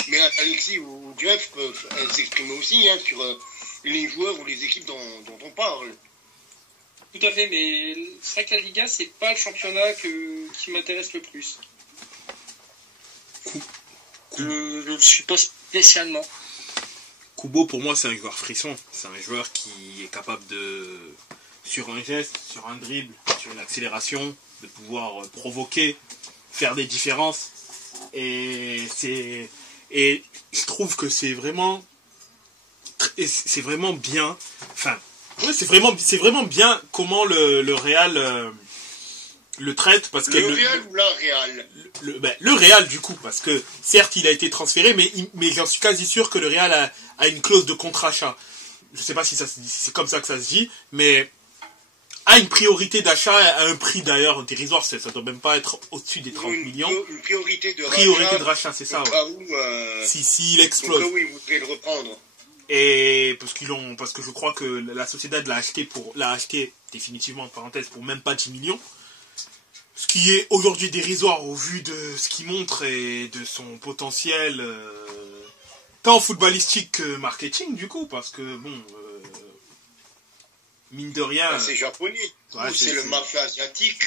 mais Alexis ou Jeff peuvent s'exprimer aussi, hein, sur les joueurs ou les équipes dont on parle. Tout à fait, mais c'est vrai que la Liga, c'est pas le championnat qui m'intéresse le plus. Je ne suis pas spécialement. Kubo, pour moi, c'est un joueur frisson. C'est un joueur qui est capable de... sur un geste, sur un dribble, sur une accélération, de pouvoir provoquer, faire des différences. Et je trouve que c'est vraiment bien. Enfin, ouais, c'est vraiment bien comment le Real le traite, parce que le Real ou la Real le Real, du coup, parce que certes il a été transféré, mais j'en suis quasi sûr que le Real a une clause de contre-achat. Je sais pas si c'est comme ça que ça se dit, mais a une priorité d'achat à un prix d'ailleurs dérisoire, ça doit même pas être au-dessus des 30 millions. Une priorité de rachat, c'est ça. Ouais. S'il explose. Au cas où ils voudraient le reprendre. Et parce que je crois que la Sociedad l'a acheté définitivement, en parenthèse, pour même pas 10 millions. Ce qui est aujourd'hui dérisoire au vu de ce qu'il montre et de son potentiel, tant footballistique que marketing, du coup, parce que bon, mine de rien. C'est japonais. Ouais, c'est le marché asiatique.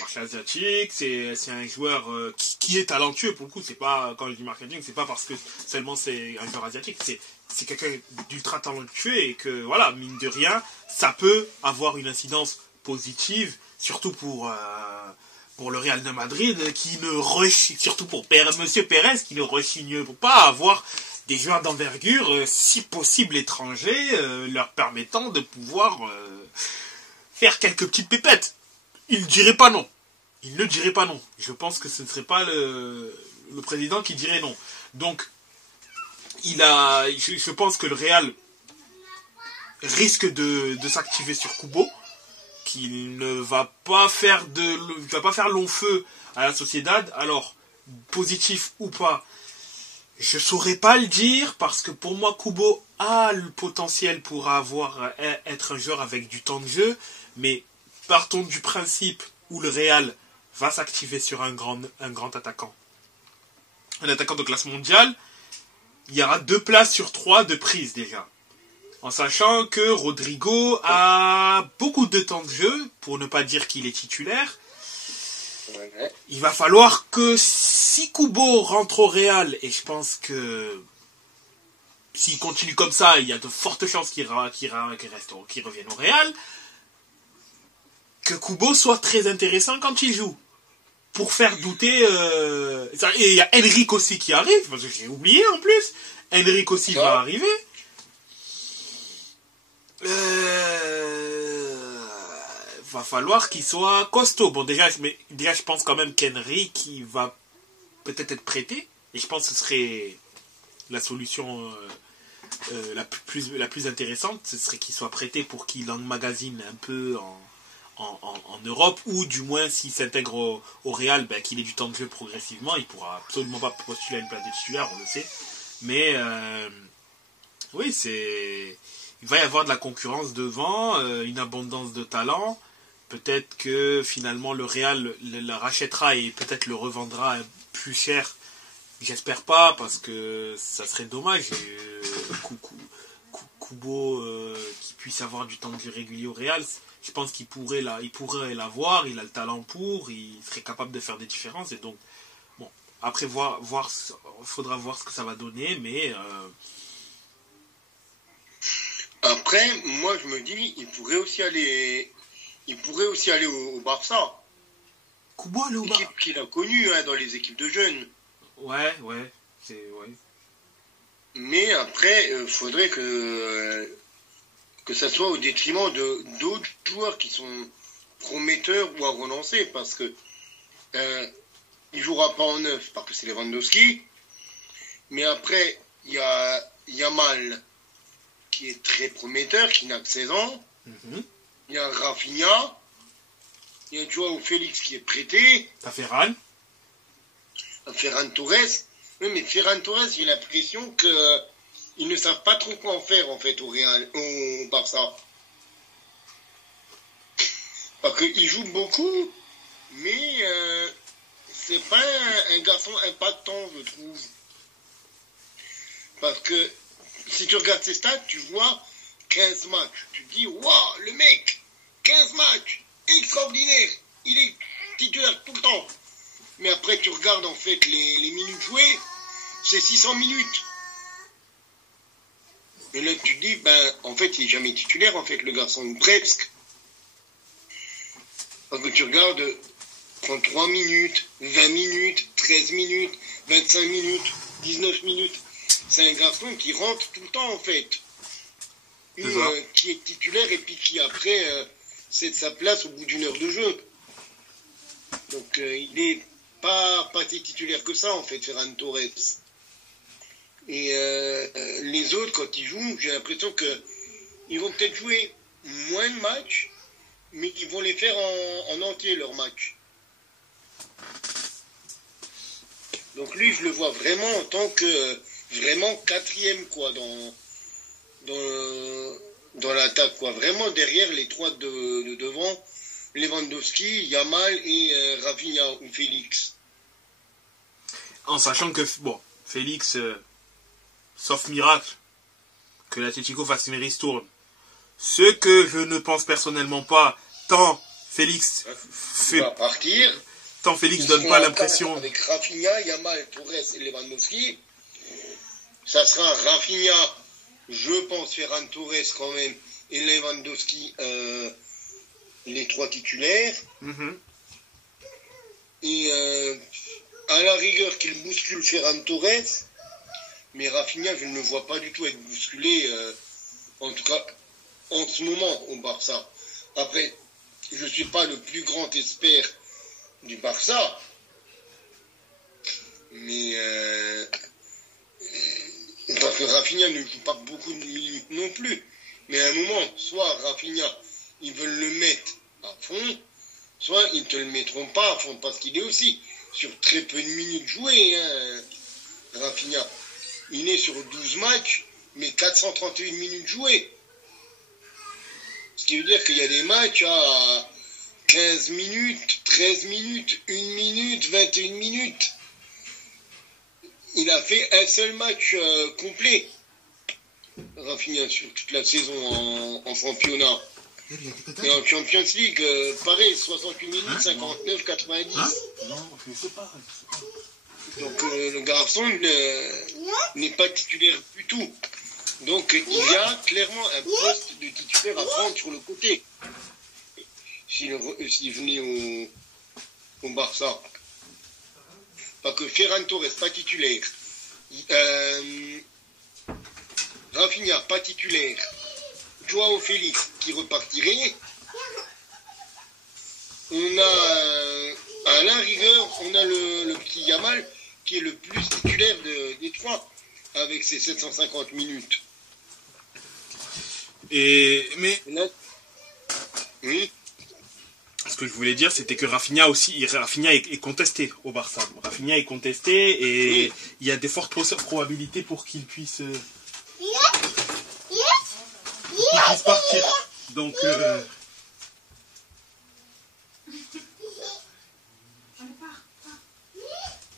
C'est un joueur qui est talentueux pour le coup. C'est pas, quand je dis marketing, c'est pas parce que seulement c'est un joueur asiatique. C'est quelqu'un d'ultra talentueux et que voilà, mine de rien, ça peut avoir une incidence positive, surtout pour le Real de Madrid, surtout pour Monsieur Pérez, qui ne rechigne pas avoir des joueurs d'envergure, si possible étrangers, leur permettant de pouvoir faire quelques petites pépettes. Il ne dirait pas non. Je pense que ce ne serait pas le président qui dirait non. Donc, je pense que le Real risque de s'activer sur Kubo, qu'il ne va pas faire long feu à la Sociedad. Alors, positif ou pas, je saurais pas le dire, parce que pour moi, Kubo a le potentiel pour être un joueur avec du temps de jeu, mais partons du principe où le Real va s'activer sur un grand attaquant. Un attaquant de classe mondiale, il y aura 2 places sur 3 de prise déjà. En sachant que Rodrigo a beaucoup de temps de jeu, pour ne pas dire qu'il est titulaire. Il va falloir que si Kubo rentre au Real, et je pense que s'il continue comme ça, il y a de fortes chances qu'il revienne au Real, que Kubo soit très intéressant quand il joue. Pour faire douter... Et il y a Henrik aussi qui arrive, parce que j'ai oublié en plus. Henrik aussi va arriver. Va falloir qu'il soit costaud. Bon, déjà, je pense quand même qu'Henrik il va peut-être être prêté. Et je pense que ce serait la solution la plus intéressante. Ce serait qu'il soit prêté pour qu'il emmagasine un peu en Europe. Ou du moins, s'il s'intègre au Real, qu'il ait du temps de jeu progressivement. Il pourra absolument pas postuler à une place de titulaire, on le sait. Mais oui, il va y avoir de la concurrence devant, une abondance de talent. Peut-être que finalement le Real le rachètera et peut-être le revendra plus cher J'espère pas, parce que ça serait dommage. Kubo qui puisse avoir du temps de jeu régulier au Real, je pense qu'il pourrait l'avoir, il a le talent pour, il serait capable de faire des différences, et donc bon, après faudra voir ce que ça va donner, mais après, moi je me dis, il pourrait aussi aller au Barça. Kubo aller au Barça, Équipe qu'il a connue dans les équipes de jeunes. Ouais. Mais après, faudrait que ça soit au détriment d'autres joueurs qui sont prometteurs ou à relancer, parce que il jouera pas en neuf parce que c'est Lewandowski. Mais après, il y a Yamal qui est très prometteur, qui n'a que 16 ans. Il y a Rafinha. Il y a Joao Félix qui est prêté. T'as Ferran Torres. Oui, mais Ferran Torres, j'ai l'impression qu'ils ne savent pas trop quoi en faire, en fait, au Barça. Parce qu'il joue beaucoup, mais c'est pas un garçon impactant, je trouve. Parce que si tu regardes ses stats, tu vois 15 matchs. Tu te dis, waouh, le mec, 15 matchs, extraordinaire. Il est titulaire tout le temps. Mais après, tu regardes en fait les minutes jouées, c'est 600 minutes. Et là, tu te dis, en fait, il n'est jamais titulaire, en fait, le garçon, ou presque. Parce que tu regardes 33 minutes, 20 minutes, 13 minutes, 25 minutes, 19 minutes. C'est un garçon qui rentre tout le temps, en fait. Qui est titulaire et puis qui, après, cède sa place au bout d'une heure de jeu. Donc, il est pas si titulaire que ça, en fait, Ferran Torres. Et les autres, quand ils jouent, j'ai l'impression qu'ils vont peut-être jouer moins de matchs, mais ils vont les faire en entier, leurs matchs. Donc lui, je le vois vraiment en tant que vraiment quatrième, quoi, dans l'attaque, quoi. Vraiment derrière les trois de devant, Lewandowski, Yamal et Rafinha ou Félix. En sachant que, Félix, sauf miracle, que l'Atlético fasse une ristourne. Ce que je ne pense personnellement pas, tant Félix va partir. Tant Félix donne pas l'impression. Avec Rafinha, Yamal, Torres et Lewandowski, ça sera Rafinha, je pense, Ferran Torres quand même, et Lewandowski, les trois titulaires. Et à la rigueur qu'il bouscule Ferran Torres, mais Rafinha, je ne le vois pas du tout être bousculé, en tout cas en ce moment au Barça. Après, je ne suis pas le plus grand expert du Barça, mais parce que Rafinha ne joue pas beaucoup de minutes non plus. Mais à un moment, soit Rafinha, ils veulent le mettre à fond, soit ils ne te le mettront pas à fond, parce qu'il est aussi sur très peu de minutes jouées, Rafinha. Il est sur 12 matchs, mais 431 minutes jouées. Ce qui veut dire qu'il y a des matchs à 15 minutes, 13 minutes, 1 minute, 21 minutes. Il a fait un seul match complet, Rafinha, sur toute la saison en championnat. Et en Champions League, pareil, 68 minutes, 59, 90. Non, je sais pas. Donc le garçon n'est pas titulaire du tout. Donc il y a clairement un poste de titulaire à prendre sur le côté. S'il venait au Barça. Parce que Ferran Torres, pas titulaire. Rafinha, pas titulaire. Joao Félix, qui repartirait. On a, à la rigueur, on a le petit Yamal, qui est le plus titulaire des trois, avec ses 750 minutes. Oui. Ce que je voulais dire, c'était que Rafinha est contesté au Barça. Rafinha est contesté et oui. Il y a des fortes probabilités pour qu'il puisse partir. Donc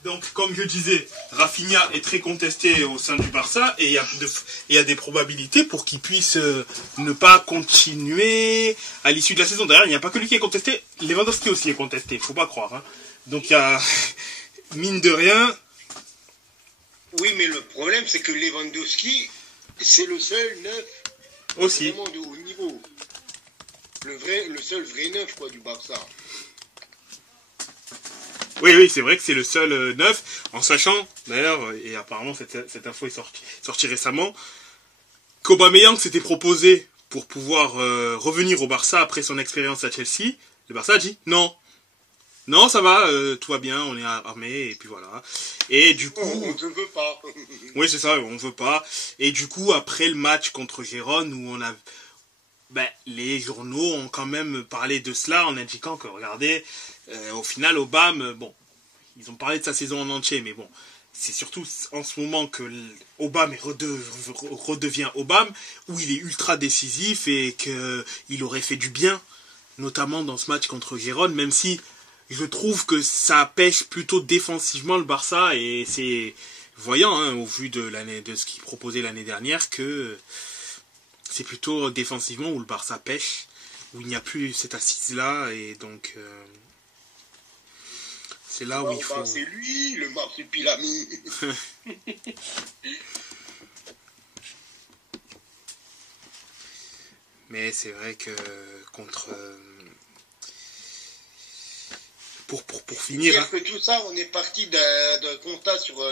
Donc, comme je disais, Rafinha est très contesté au sein du Barça et il y a des probabilités pour qu'il puisse ne pas continuer à l'issue de la saison. D'ailleurs, il n'y a pas que lui qui est contesté, Lewandowski aussi est contesté, faut pas croire. Hein. Donc, il y a, mine de rien... Oui, mais le problème, c'est que Lewandowski, c'est le seul neuf aussi vraiment de haut niveau. Le seul vrai neuf, quoi, du Barça. Oui, c'est vrai que c'est le seul neuf, en sachant, d'ailleurs, et apparemment cette info est sortie récemment, qu'Aubameyang s'était proposé pour pouvoir revenir au Barça après son expérience à Chelsea. Le Barça a dit non. Non, ça va, tout va bien, on est armé, et puis voilà. Et du coup... On ne veut pas. Oui, c'est ça, on veut pas. Et du coup, après le match contre Gérone, où on a... Ben, les journaux ont quand même parlé de cela en indiquant que, regardez, au final, Aubame, bon, ils ont parlé de sa saison en entier, mais bon, c'est surtout en ce moment que Aubame redevient Aubame, où il est ultra décisif et qu'il aurait fait du bien, notamment dans ce match contre Gérone, même si je trouve que ça pêche plutôt défensivement le Barça, et c'est voyant, hein, au vu de ce qu'il proposait l'année dernière, que c'est plutôt défensivement où le Barça pêche, où il n'y a plus cette assise-là, et donc c'est là où il faut... c'est lui, le marsupilami. Mais c'est vrai que contre... Pour finir... Dire que tout ça, on est parti d'un constat sur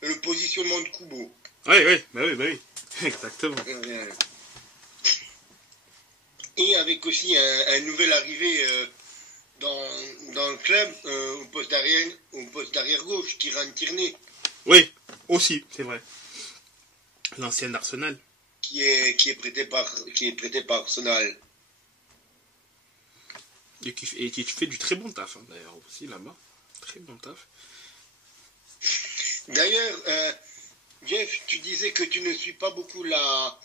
le positionnement de Kubo. Oui, bah oui. Exactement. Et avec aussi un nouvel arrivé dans le club au poste d'arrière gauche, Kieran Tierney. Oui, aussi, c'est vrai. L'ancien d'Arsenal. Qui est prêté par Arsenal. Et qui fait du très bon taf, hein, d'ailleurs, aussi, là-bas. Très bon taf. D'ailleurs, Jeff, tu disais que tu ne suis pas beaucoup la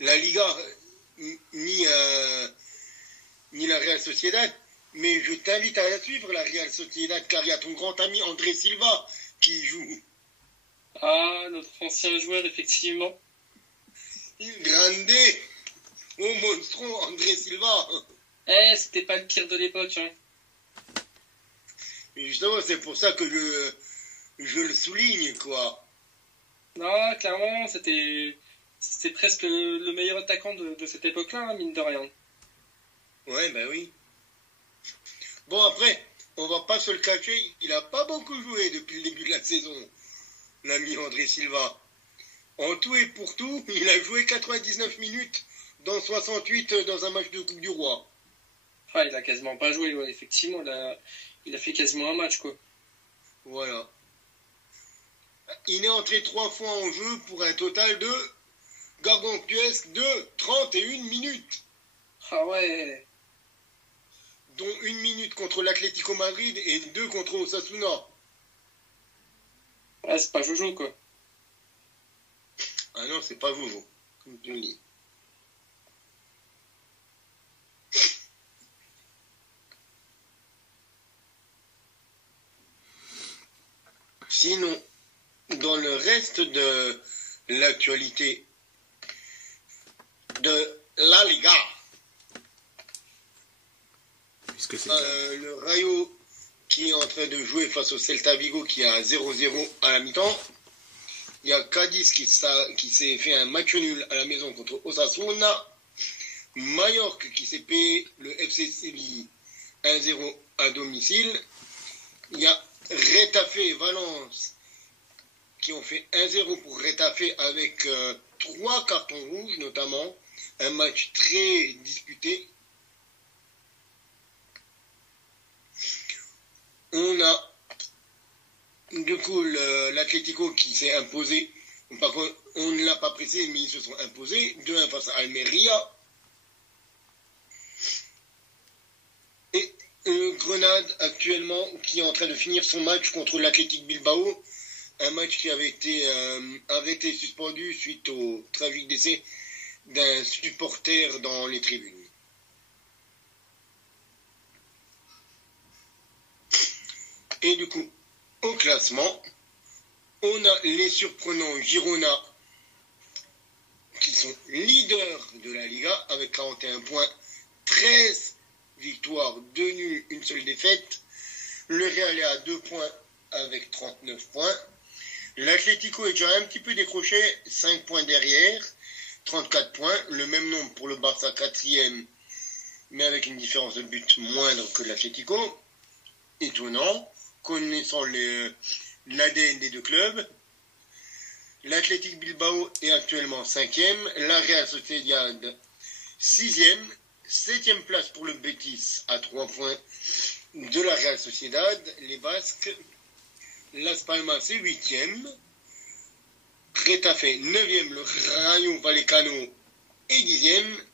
Liga, ni la Real Sociedad, mais je t'invite à la suivre, la Real Sociedad, car il y a ton grand ami André Silva qui y joue. Ah, notre ancien joueur, effectivement. Il grande, oh monstro, André Silva. C'était pas le pire de l'époque, hein. Et justement, c'est pour ça que je le souligne, quoi. Non, clairement, c'était presque le meilleur attaquant de cette époque-là, hein, mine de rien. Ouais, ben oui. Bon, après, on va pas se le cacher, il a pas beaucoup joué depuis le début de la saison, l'ami André Silva. En tout et pour tout, il a joué 99 minutes dans 68 dans un match de Coupe du Roi. Ah, il a quasiment pas joué, ouais, effectivement, il a fait quasiment un match, quoi. Voilà. Il est entré 3 fois en jeu pour un total de gargantuesque de 31 minutes. Ah ouais. Dont 1 minute contre l'Atlético Madrid et 2 contre Osasuna. Ah, c'est pas Jojo, quoi. Ah non, c'est pas Jojo, comme tu le dis. Sinon, dans le reste de l'actualité de la Liga, Puisque c'est le Rayo qui est en train de jouer face au Celta Vigo qui a 0-0 à la mi-temps. Il y a Cadiz qui s'est fait un match nul à la maison contre Osasuna. Mallorca qui s'est payé le FC Séville 1-0 à domicile. Il y a Retafe et Valence qui ont fait 1-0 pour Retafe avec 3 cartons rouges notamment. Un match très disputé. On a du coup l'Atlético qui s'est imposé. Par contre, on ne l'a pas pressé, mais ils se sont imposés. 2-1 face à Almeria. Et Grenade actuellement qui est en train de finir son match contre l'Athletic Bilbao. Un match qui avait été arrêté, suspendu suite au tragique décès d'un supporter dans les tribunes. Et du coup, au classement, on a les surprenants Girona qui sont leaders de la Liga avec 41 points, 13 victoires, 2 nuls, une seule défaite. Le Real est à 2 points avec 39 points. L'Atlético est déjà un petit peu décroché, 5 points derrière, 34 points. Le même nombre pour le Barça, 4e, mais avec une différence de but moindre que l'Atlético. Étonnant, connaissant l'ADN des deux clubs. L'Athletic Bilbao est actuellement 5e, la Real Sociedad 6e, 7e place pour le Betis à 3 points de la Real Sociedad, les Basques. Las Palmas est 8e, Getafe 9e, le Rayo Vallecano est 10e,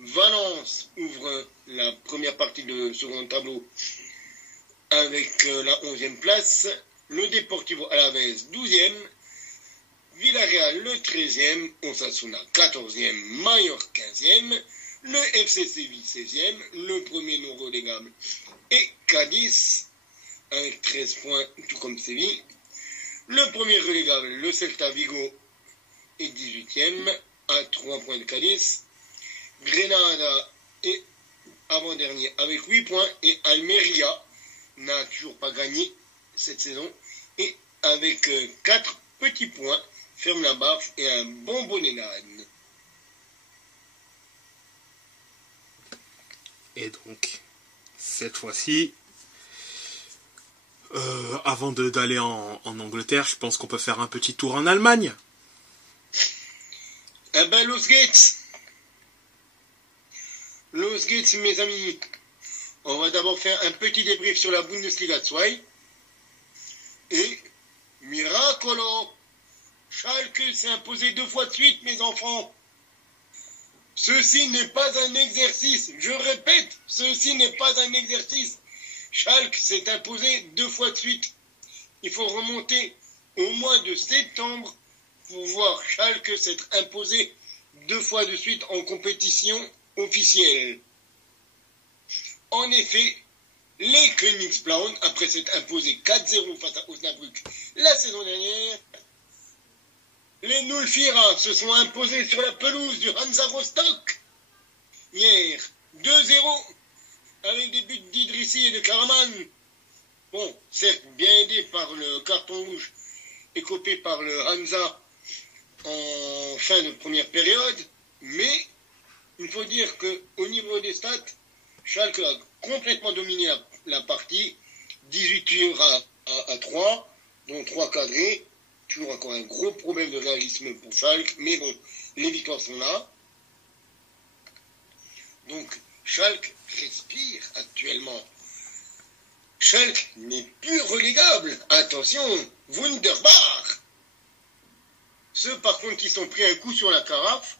Valence ouvre la première partie de second tableau avec la 11e place, le Deportivo Alavés 12e, Villarreal le 13e, Osasuna 14e, Mallorca 15e, le FC Séville 16e, le premier non relégable et Cadiz avec 13 points, tout comme Séville. Le premier relégable, le Celta Vigo, est 18e à 3 points de Cadiz. Grenada est avant-dernier avec 8 points et Almeria n'a toujours pas gagné cette saison et avec 4 petits points ferme la baffe et un bon bonnet d'âne. Et donc, cette fois-ci, avant d'aller en Angleterre, je pense qu'on peut faire un petit tour en Allemagne. Eh ben, Los Gates. Los Gates, mes amis. On va d'abord faire un petit débrief sur la Bundesliga 2. Et, miracolo, Schalke s'est imposé 2 fois de suite, mes enfants. Ceci n'est pas un exercice. Je répète, ceci n'est pas un exercice. Schalke s'est imposé 2 fois de suite. Il faut remonter au mois de septembre pour voir Schalke s'être imposé 2 fois de suite en compétition officielle. En effet, les Königsblauen, après s'être imposés 4-0 face à Osnabrück la saison dernière, les Nulfira se sont imposés sur la pelouse du Hansa Rostock hier 2-0 avec des buts d'Idrissi et de Karaman. Bon, certes bien aidé par le carton rouge écopé par le Hansa en fin de première période, mais il faut dire qu'au niveau des stats, Schalke a complètement dominé la partie, 18 tirs à 3, dont 3 cadrés. Toujours encore un gros problème de réalisme pour Schalke, mais bon, les victoires sont là. Donc, Schalke respire actuellement. Schalke n'est plus relégable. Attention, Wunderbar. Ceux, par contre, qui sont pris un coup sur la carafe,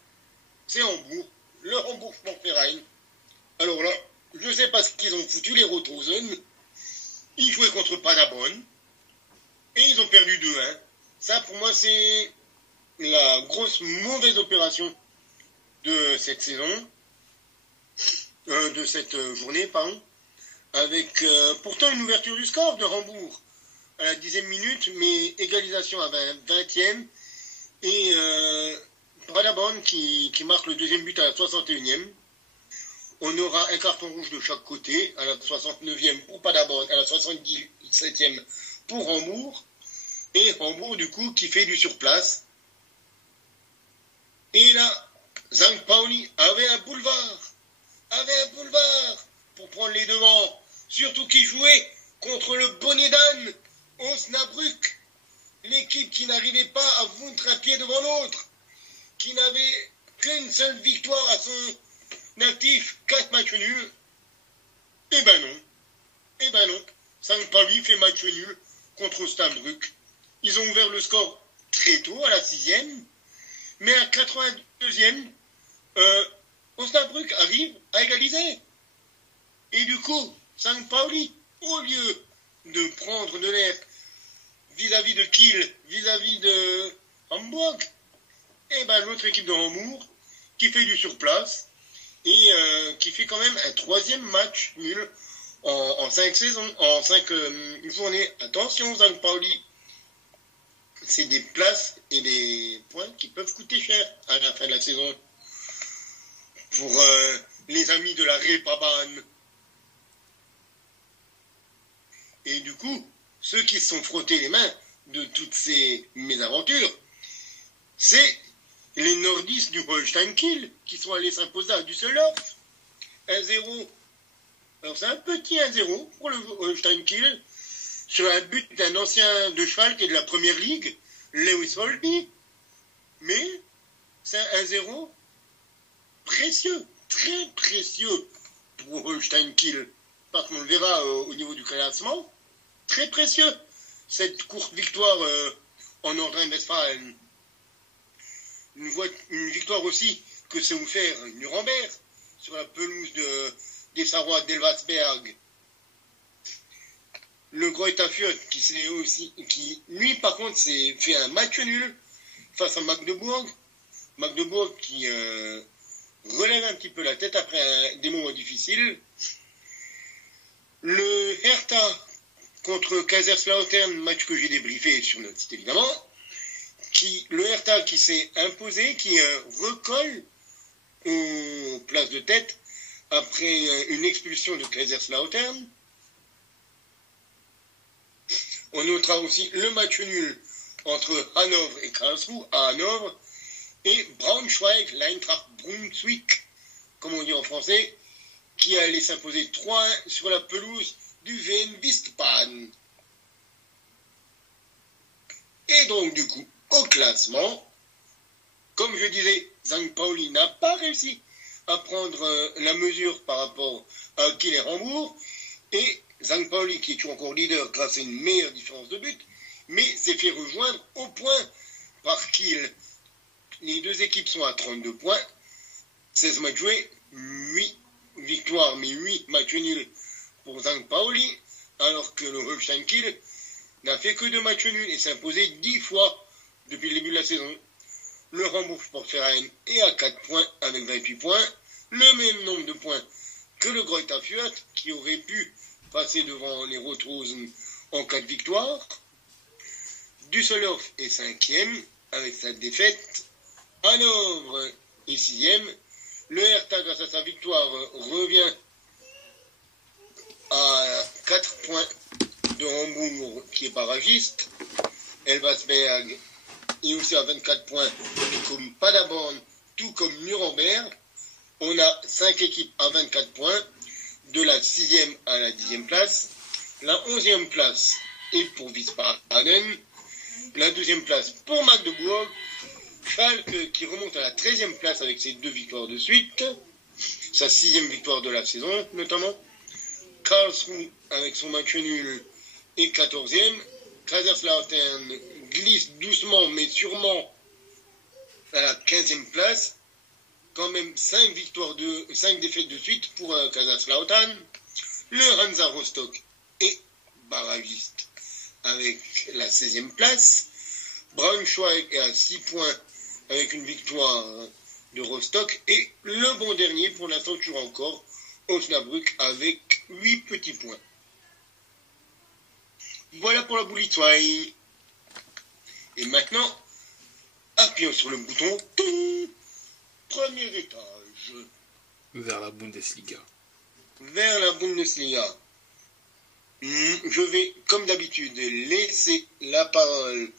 c'est Hambourg, le Hambourg Sportverein. Alors là, je ne sais pas ce qu'ils ont foutu, les Rothausen. Ils jouaient contre Paderborn et ils ont perdu 2-1. Ça, pour moi, c'est la grosse mauvaise opération de cette saison, de cette journée, pardon, avec pourtant une ouverture du score de Hambourg à la 10e minute, mais égalisation à 20e, et Paderborn qui marque le deuxième but à la 61e. On aura un carton rouge de chaque côté, à la 69e pour Paderborn, à la 77e pour Hambourg. Et Hambourg, du coup, qui fait du surplace. Et là, St. Pauli avait un boulevard pour prendre les devants. Surtout qu'il jouait contre le bonnet d'âne, Osnabrück. L'équipe qui n'arrivait pas à foutre un pied devant l'autre. Qui n'avait qu'une seule victoire à son actif, 4 matchs nuls. Eh ben non. St. Pauli fait match nul contre Osnabrück. Ils ont ouvert le score très tôt, à la 6e. Mais à 82e, Osnabrück arrive à égaliser. Et du coup, St. Pauli, au lieu de prendre de l'air vis-à-vis de Kiel, vis-à-vis de Hambourg, et ben l'autre équipe de Hambourg, qui fait du surplace, et qui fait quand même un 3e match nul en 5 saisons, en 5 journées. Attention, St. Pauli, c'est des places et des points qui peuvent coûter cher à la fin de la saison. Pour les amis de la Reeperbahn. Et du coup, ceux qui se sont frottés les mains de toutes ces mésaventures, c'est les nordistes du Holstein Kiel qui sont allés s'imposer à Düsseldorf. 1-0. Alors c'est un petit 1-0 pour le Holstein Kiel sur un but d'un ancien de Schalke et de la Première Ligue, Lewis Holtby. Mais c'est un 1-0 précieux, très précieux pour Holstein Kiel. Parce qu'on le verra au niveau du classement. Très précieux, cette courte victoire en Nordrhein-Westfalen. Une victoire aussi que s'est offert Nuremberg sur la pelouse des Sarrois d'Elversberg. Le Greuther Fürth qui lui par contre s'est fait un match nul face à Magdebourg. Magdebourg qui relève un petit peu la tête après des moments difficiles. Le Hertha contre Kaiserslautern, match que j'ai débriefé sur notre site évidemment, le Hertha qui s'est imposé, qui recolle aux places de tête après une expulsion de Kaiserslautern. On notera aussi le match nul entre Hanovre et Karlsruhe à Hanovre et Braunschweig, l'Eintracht Brunswick, comme on dit en français, qui allait s'imposer 3-1 sur la pelouse du VN Wiesbaden. Et donc, du coup, au classement, comme je disais, St. Pauli n'a pas réussi à prendre la mesure par rapport à Kiel et Hambourg, et St. Pauli, qui est toujours encore leader grâce à une meilleure différence de but, mais s'est fait rejoindre au point par Kiel. Les deux équipes sont à 32 points, 16 matchs joués, 8 victoires, mais 8 matchs nuls pour St. Pauli, alors que le Holstein Kiel n'a fait que 2 matchs nuls et s'est imposé 10 fois depuis le début de la saison. Le Hamburg Sportverein est à 4 points avec 28 points, le même nombre de points que le Greuther Fürth, qui aurait pu passer devant les Rothrosen en cas de victoire. Düsseldorf est 5e avec sa défaite. Hanovre est 6e. Le Hertha, grâce à sa victoire, revient à 4 points de Hambourg, qui est barragiste. Elversberg est aussi à 24 points, tout comme Paderborn, tout comme Nuremberg. On a 5 équipes à 24 points, de la 6e à la 10e place. La 11e place est pour Wiesbaden. La 2e place pour Magdebourg. Schalke qui remonte à la 13e place avec ses 2 victoires de suite. Sa 6e victoire de la saison, notamment. Karlsruhe avec son match nul est 14e. Kaiserslautern glisse doucement mais sûrement à la 15e place. Quand même 5 défaites de suite pour Kaiserslautern. Le Hansa Rostock est barragiste avec la 16e place. Braunschweig est à 6 points avec une victoire de Rostock. Et le bon dernier, pour l'instant toujours encore, Osnabrück avec 8 petits points. Voilà pour la Bundesliga. Et maintenant, appuyons sur le bouton. Premier étage. Vers la Bundesliga. Vers la Bundesliga. Je vais, comme d'habitude, laisser la parole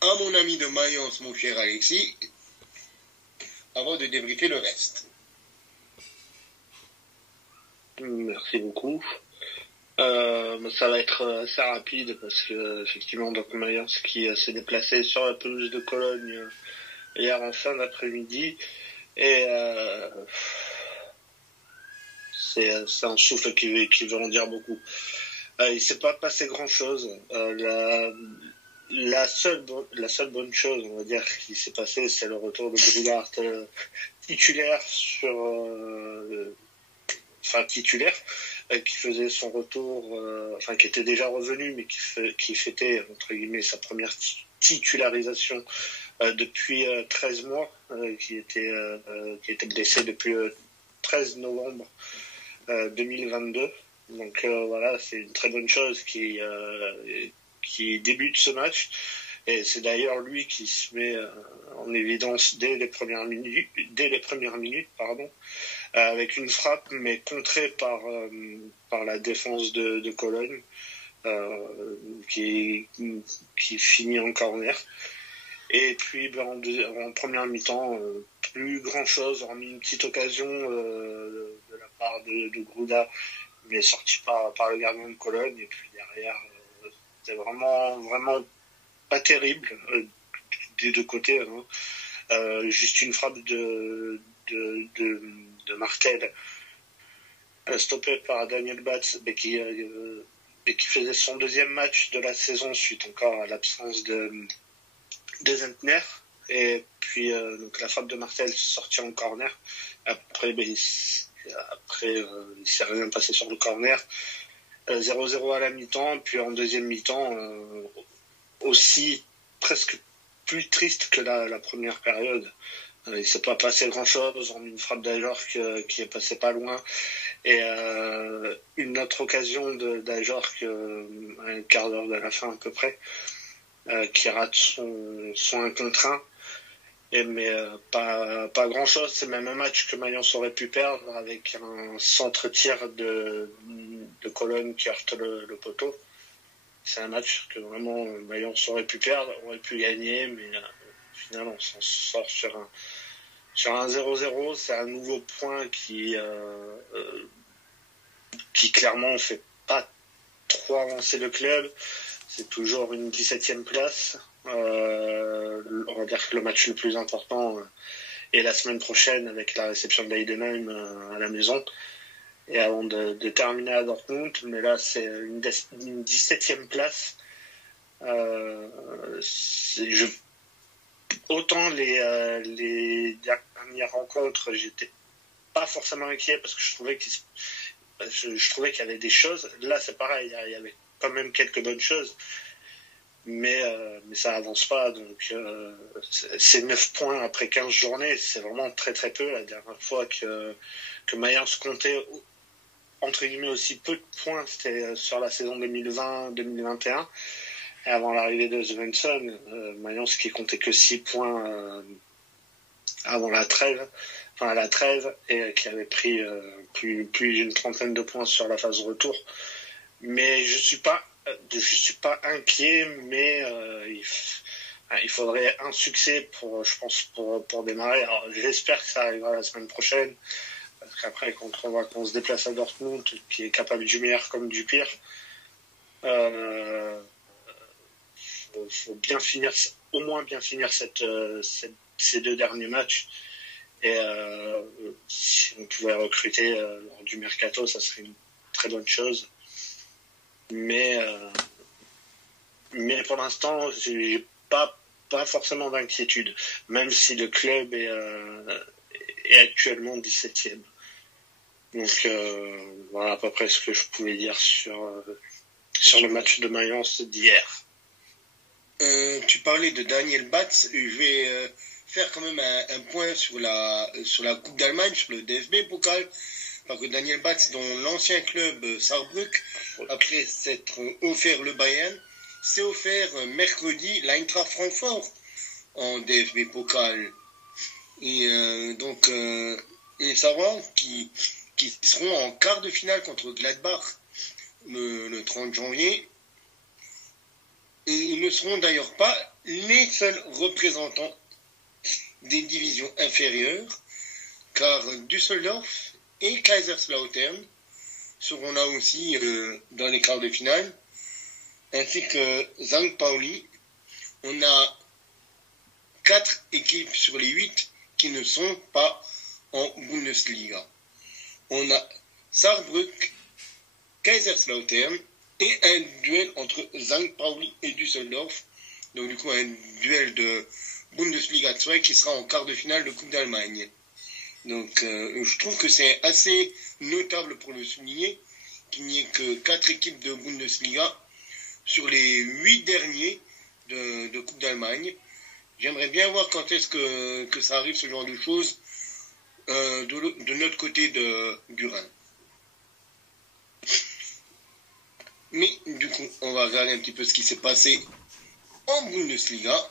à mon ami de Mayence, mon cher Alexis, avant de débriefer le reste. Merci beaucoup. Ça va être assez rapide parce que effectivement, donc Mayence qui s'est déplacé sur la pelouse de Cologne hier en fin d'après-midi et c'est un souffle qui veut en dire beaucoup. Il s'est pas passé grand-chose. La seule bonne chose, on va dire, qui s'est passée, c'est le retour de Brugart titulaire qui faisait son retour, qui était déjà revenu, mais qui fêtait, entre guillemets, sa première titularisation depuis 13 mois, qui était blessé depuis le 13 novembre 2022. Donc voilà, c'est une très bonne chose qui débute ce match. Et c'est d'ailleurs lui qui se met en évidence dès les premières minutes, avec une frappe, mais contrée par la défense de Cologne, qui finit en corner. Et puis en première mi-temps, plus grand-chose, hormis une petite occasion de la part de Gruda, mais sortie par le gardien de Cologne. Et puis derrière, c'était vraiment pas terrible des deux côtés. Hein. Juste une frappe de Martel, stoppée par Daniel Batz, mais qui faisait son deuxième match de la saison suite encore à l'absence de Zentner. Et puis donc la frappe de Martel sortie en corner. Après, il s'est rien passé sur le corner. 0-0 à la mi-temps, puis en deuxième mi-temps, aussi presque plus triste que la première période. Il ne s'est pas passé grand-chose, on a une frappe d'Ajorc qui est passée pas loin, et une autre occasion d'Ajorc à un quart d'heure de la fin à peu près, qui rate son 1 contre 1. Mais pas grand-chose. C'est même un match que Mayence aurait pu perdre avec un centre-tir de Cologne qui heurte le poteau. C'est un match que vraiment Mayence aurait pu perdre, aurait pu gagner, mais au final on s'en sort sur un 0-0. C'est un nouveau point qui clairement ne fait pas trop avancer le club. C'est toujours une 17e place. On va dire que le match le plus important est la semaine prochaine avec la réception d'Heidenheim à la maison. Et avant de terminer à Dortmund, mais là c'est une 17e place. Autant les dernières rencontres, j'étais pas forcément inquiet parce que je trouvais qu'il y avait des choses. Là c'est pareil, il y avait quand même quelques bonnes choses, mais ça avance pas. Donc c'est 9 points après 15 journées, c'est vraiment très très peu. La dernière fois que Mayence comptait entre guillemets aussi peu de points, c'était sur la saison 2020-2021, et avant l'arrivée de Svensson, Mayence qui comptait que 6 points avant la trêve, et qui avait pris plus d'une trentaine de points sur la phase retour. Mais je suis pas inquiet, mais il faudrait un succès pour démarrer. Alors j'espère que ça arrivera la semaine prochaine, parce qu'après quand on voit qu'on se déplace à Dortmund, qui est capable du meilleur comme du pire, faut bien finir, au moins bien finir ces 2 derniers matchs. Et si on pouvait recruter lors du mercato, ça serait une très bonne chose. Mais pour l'instant, j'ai pas forcément d'inquiétude, même si le club est actuellement 17e. Donc voilà à peu près ce que je pouvais dire sur le match de Mayence d'hier. Tu parlais de Daniel Batz, je vais faire quand même un point sur la Coupe d'Allemagne, sur le DFB Pokal. Parce que Daniel Batz, dont l'ancien club Saarbrück, après s'être offert le Bayern, s'est offert mercredi l'Eintracht Francfort en DFB Pokal. Et donc, les Saarbrück qui seront en quart de finale contre Gladbach le 30 janvier. Et ils ne seront d'ailleurs pas les seuls représentants des divisions inférieures, car Düsseldorf et Kaiserslautern seront là aussi dans les quarts de finale, ainsi que St. Pauli. On a 4 équipes sur les 8 qui ne sont pas en Bundesliga. On a Saarbrück, Kaiserslautern et un duel entre St. Pauli et Düsseldorf. Donc du coup un duel de Bundesliga 2 qui sera en quart de finale de Coupe d'Allemagne. Donc je trouve que c'est assez notable pour le souligner qu'il n'y ait que 4 équipes de Bundesliga sur les 8 derniers de Coupe d'Allemagne. J'aimerais bien voir quand est-ce que ça arrive, ce genre de choses, de notre côté du Rhin. Mais du coup, on va regarder un petit peu ce qui s'est passé en Bundesliga.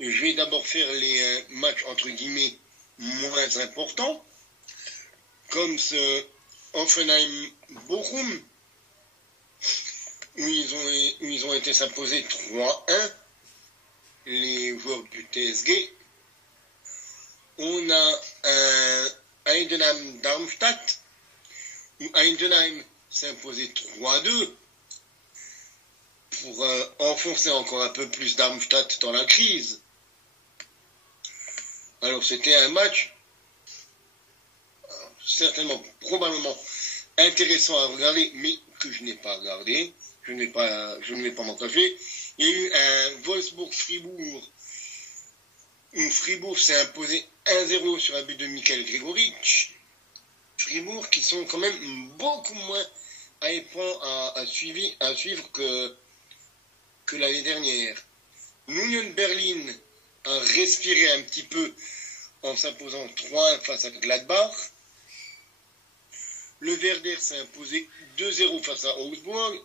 Je vais d'abord faire les matchs entre guillemets moins importants, comme ce Hoffenheim-Bochum, où ils ont été s'imposer 3-1, les joueurs du TSG. On a un Heidenheim-Darmstadt, où Heidenheim s'est imposé 3-2, pour enfoncer encore un peu plus Darmstadt dans la crise. Alors c'était un match certainement, probablement intéressant à regarder, mais que je n'ai pas regardé. Je ne vais pas m'en cacher. Il y a eu un Wolfsburg-Fribourg, où Fribourg s'est imposé 1-0 sur un but de Michael Gregoritsch. Fribourg qui sont quand même beaucoup moins à suivre que l'année dernière. L'Union Berlin a respiré un petit peu en s'imposant 3-1 face à Gladbach. Le Werder s'est imposé 2-0 face à Augsburg.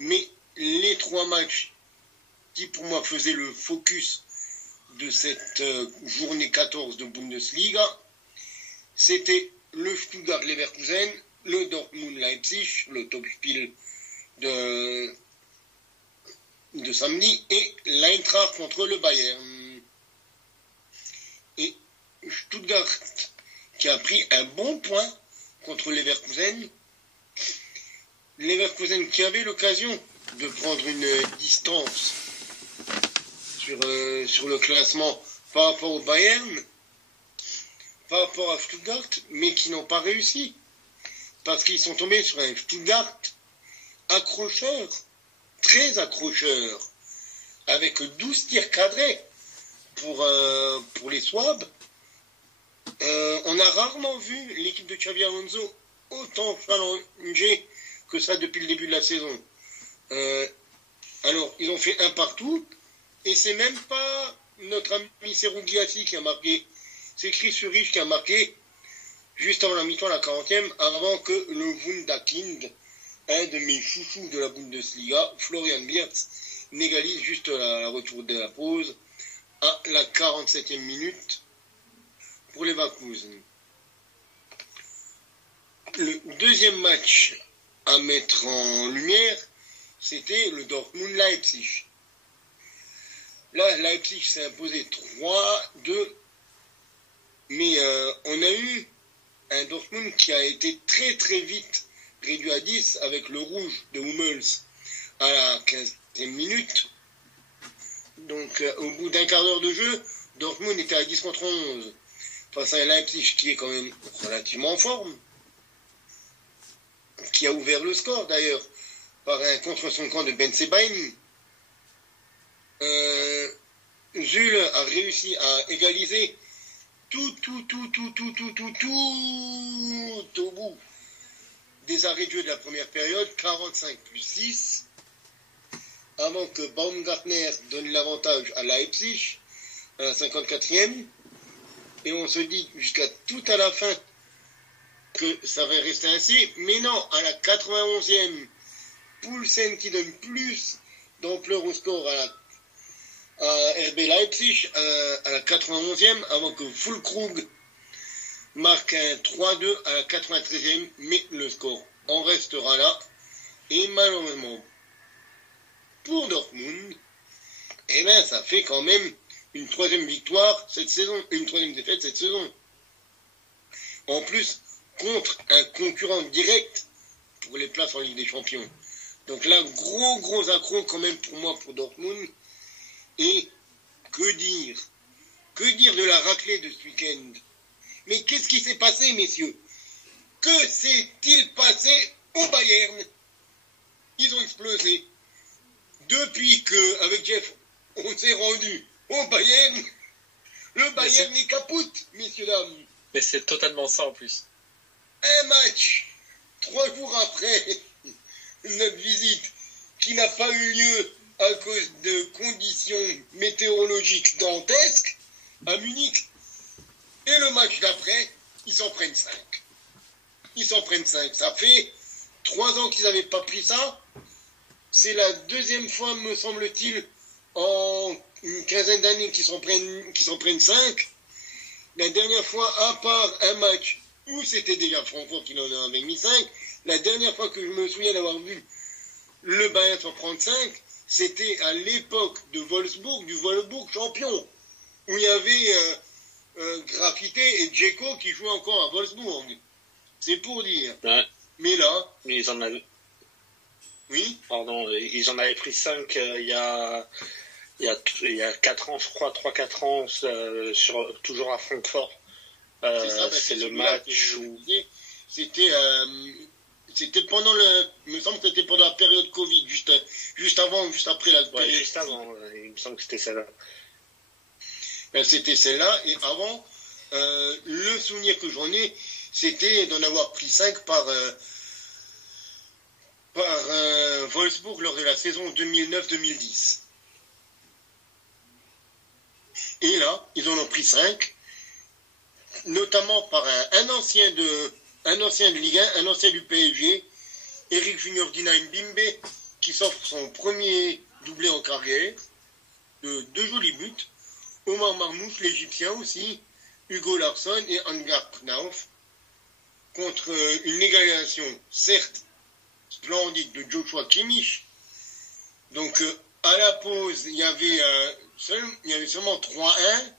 Mais les 3 matchs qui pour moi faisaient le focus de cette journée 14 de Bundesliga, c'était le Stuttgart-Leverkusen, le Dortmund-Leipzig, le Topspiel de samedi, et l'Eintracht contre le Bayern. Et Stuttgart qui a pris un bon point contre Leverkusen. Leverkusen qui avait l'occasion de prendre une distance sur le classement par rapport au Bayern, par rapport à Stuttgart, mais qui n'ont pas réussi. Parce qu'ils sont tombés sur un Stuttgart accrocheur, très accrocheur, avec 12 tirs cadrés pour les Swabs. On a rarement vu l'équipe de Xabi Alonso autant challenger que ça depuis le début de la saison. Alors, ils ont fait un partout, et c'est même pas notre ami Serhou Guirassy qui a marqué, c'est Chris Führich qui a marqué juste avant la mi-temps, la 40e, avant que le Wunderkind, un de mes chouchous de la Bundesliga, Florian Wirtz, n'égalise juste à la retour de la pause à la 47e minute pour les Leverkusen. Le deuxième match à mettre en lumière, c'était le Dortmund-Leipzig. Là, Leipzig s'est imposé 3-2, mais on a eu un Dortmund qui a été très très vite réduit à 10 avec le rouge de Hummels à la 15e minute. Donc au bout d'un quart d'heure de jeu, Dortmund était à 10 contre 11 face à Leipzig qui est quand même relativement en forme, qui a ouvert le score d'ailleurs par un contre son camp de Ben Sebaini. Jules a réussi à égaliser tout au bout des arrêts de jeu de la première période, 45+6, avant que Baumgartner donne l'avantage à Leipzig à la 54e, et on se dit jusqu'à tout à la fin que ça va rester ainsi, mais non, à la 91e, Poulsen qui donne plus d'ampleur au score à RB Leipzig à la 91e, avant que Füllkrug marque un 3-2 à la 93e, mais le score en restera là. Et malheureusement, pour Dortmund, eh ben, ça fait quand même une 3e victoire cette saison, une 3e défaite cette saison. En plus, contre un concurrent direct pour les places en Ligue des Champions. Donc là, gros accroc quand même pour moi, pour Dortmund. Et que dire de la raclée de ce week-end? Mais qu'est-ce qui s'est passé, messieurs? Que s'est-il passé au Bayern? Ils ont explosé. Depuis que, avec Jeff, on s'est rendu au Bayern, le Bayern est capoute, messieurs, dames. Mais c'est totalement ça en plus. Un match, 3 jours après notre visite, qui n'a pas eu lieu à cause de conditions météorologiques dantesques à Munich. Et le match d'après, ils s'en prennent 5. Ça fait 3 ans qu'ils n'avaient pas pris ça. C'est la deuxième fois, me semble-t-il, en une quinzaine d'années qu'ils s'en prennent 5. La dernière fois, à part un match où c'était déjà Francfort qui en avait mis 5, la dernière fois que je me souviens d'avoir vu le Bayern s'en prendre 5, c'était à l'époque de Wolfsburg, du Wolfsburg champion, où il y avait Grafité et Djeko qui jouaient encore à Wolfsburg. C'est pour dire. Ouais. Mais là... Mais ils en avaient... Oui. Pardon, ils en avaient pris 5 il y a 4 ans, je crois, 3-4 ans, toujours à Francfort. C'est le match où... C'était pendant il me semble que c'était pendant la période Covid, juste avant ou juste après la période. Ouais, juste avant, il me semble que c'était celle-là. Ben, c'était celle-là, et avant, le souvenir que j'en ai, c'était d'en avoir pris 5 par Wolfsburg lors de la saison 2009-2010. Et là, ils en ont pris 5, notamment par un ancien de Ligue 1, un ancien du PSG, Eric Junior Dinaim Bimbe, qui s'offre son premier doublé en carrière, de 2 jolis buts. Omar Marmouche, l'Égyptien aussi, Hugo Larsson et Angar Knauf, contre une égalisation, certes, splendide de Joshua Kimmich. Donc, à la pause, il y avait seulement 3-1,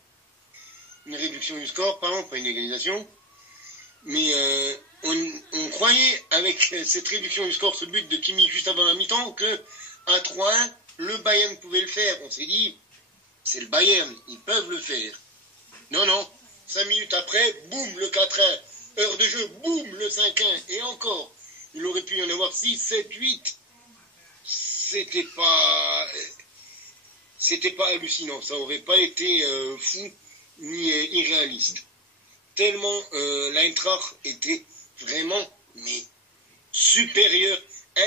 une réduction du score, pardon, pas une égalisation. Mais on croyait, avec cette réduction du score, ce but de Kimmich juste avant la mi-temps, que à 3-1, le Bayern pouvait le faire. On s'est dit, c'est le Bayern, ils peuvent le faire. Non, 5 minutes après, boum, le 4-1. Heure de jeu, boum, le 5-1. Et encore, il aurait pu y en avoir 6, 7, 8. C'était pas hallucinant. Ça aurait pas été fou ni irréaliste. Tellement l'Eintracht était vraiment supérieur,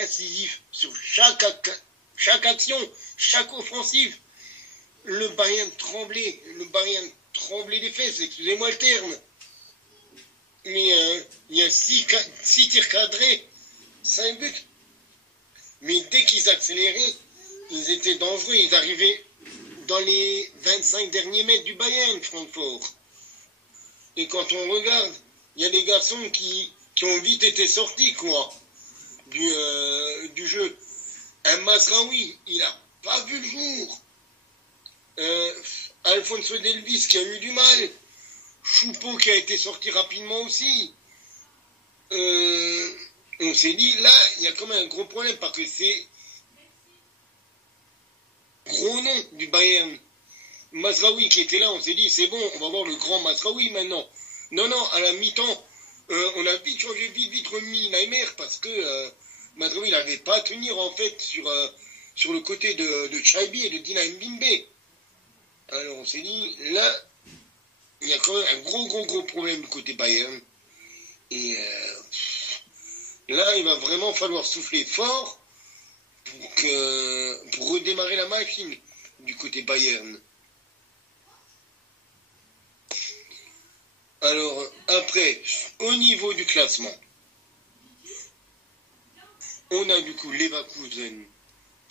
incisif sur chaque action, chaque offensive. Le Bayern tremblait des fesses, excusez-moi le terme. Mais il y a 6 tirs cadrés, 5 buts. Mais dès qu'ils accéléraient, ils étaient dangereux, ils arrivaient dans les 25 derniers mètres du Bayern, Francfort. Et quand on regarde, il y a des garçons qui ont vite été sortis, quoi, du jeu. Un Mazraoui, il n'a pas vu le jour. Alfonso Delvis qui a eu du mal. Choupeau qui a été sorti rapidement aussi. On s'est dit, là, il y a quand même un gros problème parce que c'est gros nom du Bayern. Mazraoui qui était là, on s'est dit, c'est bon, on va voir le grand Mazraoui maintenant. Non, à la mi-temps, on a vite changé, vite remis Neymer parce que Mazraoui n'avait pas à tenir en fait sur le côté de Chaibi et de Dinaim Bimbe. Alors on s'est dit, là, il y a quand même un gros problème du côté Bayern. Et là, il va vraiment falloir souffler fort pour redémarrer la machine du côté Bayern. Alors, après, au niveau du classement, on a du coup Leverkusen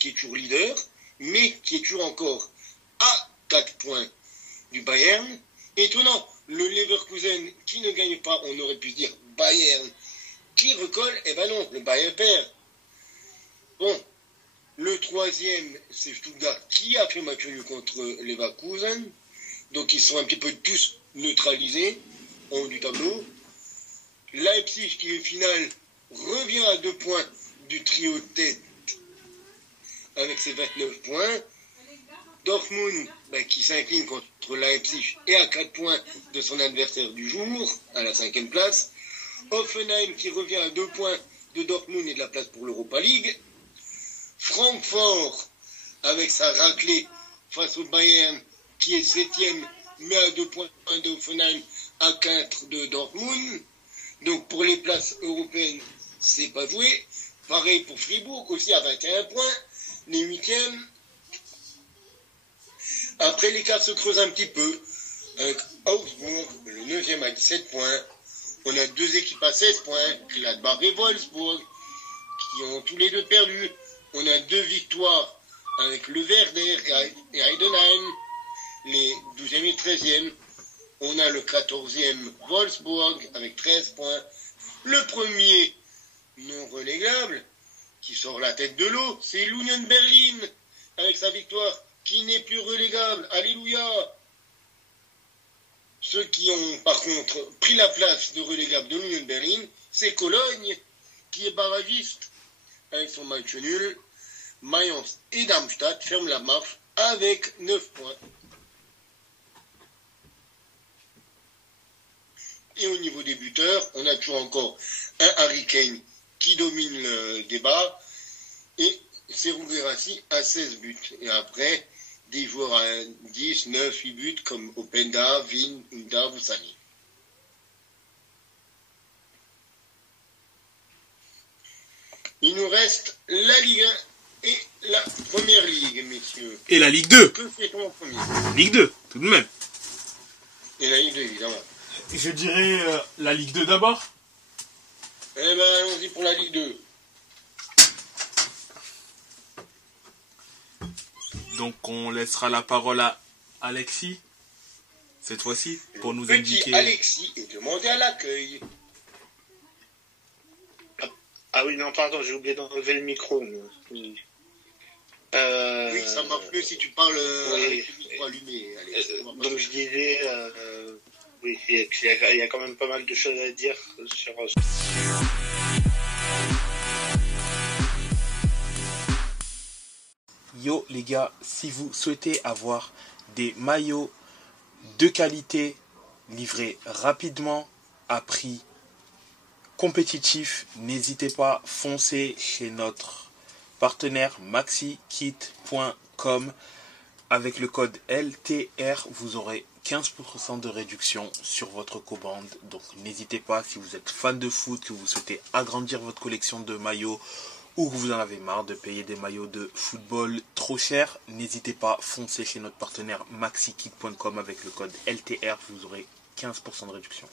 qui est toujours leader, mais qui est toujours encore à 4 points du Bayern. Étonnant, le Leverkusen qui ne gagne pas, on aurait pu dire Bayern qui recolle, eh ben non, le Bayern perd. Bon, le troisième, c'est Stuttgart qui a fait match nul contre Leverkusen, donc ils sont un petit peu tous neutralisés en haut du tableau. Leipzig qui est final revient à 2 points du trio de tête avec ses 29 points. Dortmund qui s'incline contre Leipzig et à 4 points de son adversaire du jour, à la 5e place. Hoffenheim qui revient à 2 points de Dortmund et de la place pour l'Europa League. Francfort avec sa raclée face au Bayern qui est 7e mais à 2 points de Hoffenheim, à 4 de Dortmund. Donc pour les places européennes, c'est pas joué. Pareil pour Fribourg, aussi à 21 points, les 8e. Après, l'écart se creuse un petit peu, avec Augsbourg, le 9e à 17 points. On a 2 équipes à 16 points, Gladbach et Wolfsburg. qui ont tous les deux perdu. On a 2 victoires avec le Werder et Heidenheim, les 12e et 13e. On a le 14e Wolfsburg avec 13 points. Le premier non relégable qui sort la tête de l'eau, c'est l'Union Berlin avec sa victoire qui n'est plus relégable. Alléluia. Ceux qui ont par contre pris la place de relégable de l'Union Berlin, c'est Cologne qui est barragiste avec son match nul. Mayence et Darmstadt ferment la marche avec 9 points. Et au niveau des buteurs, on a toujours encore un Harry Kane qui domine le débat et Serhou Guirassy à 16 buts. Et après, des joueurs à 10, 9, 8 buts comme Openda, Vin, Unda, Voussani. Il nous reste la Ligue 1 et la Première Ligue, messieurs. Et la Ligue 2. Que fait-on en premier? Ligue 2, tout de même. Et la Ligue 2, évidemment. Je dirais la Ligue 2 d'abord. Eh ben, allons-y pour la Ligue 2. Donc on laissera la parole à Alexis, cette fois-ci, pour nous Petit indiquer... Alexis est demandé à l'accueil. Ah oui, non, pardon, j'ai oublié d'enlever le micro. Oui, ça marche mieux si tu parles avec le micro allumé. Alex. Donc je disais, oui, il y a quand même pas mal de choses à dire sur... Yo les gars, si vous souhaitez avoir des maillots de qualité livrés rapidement à prix compétitif, n'hésitez pas, foncez chez notre partenaire maxikit.com. Avec le code LTR, vous aurez 15% de réduction sur votre commande. Donc n'hésitez pas, si vous êtes fan de foot, que vous souhaitez agrandir votre collection de maillots ou que vous en avez marre de payer des maillots de football trop chers, n'hésitez pas, foncez chez notre partenaire maxikit.com avec le code LTR, vous aurez 15% de réduction.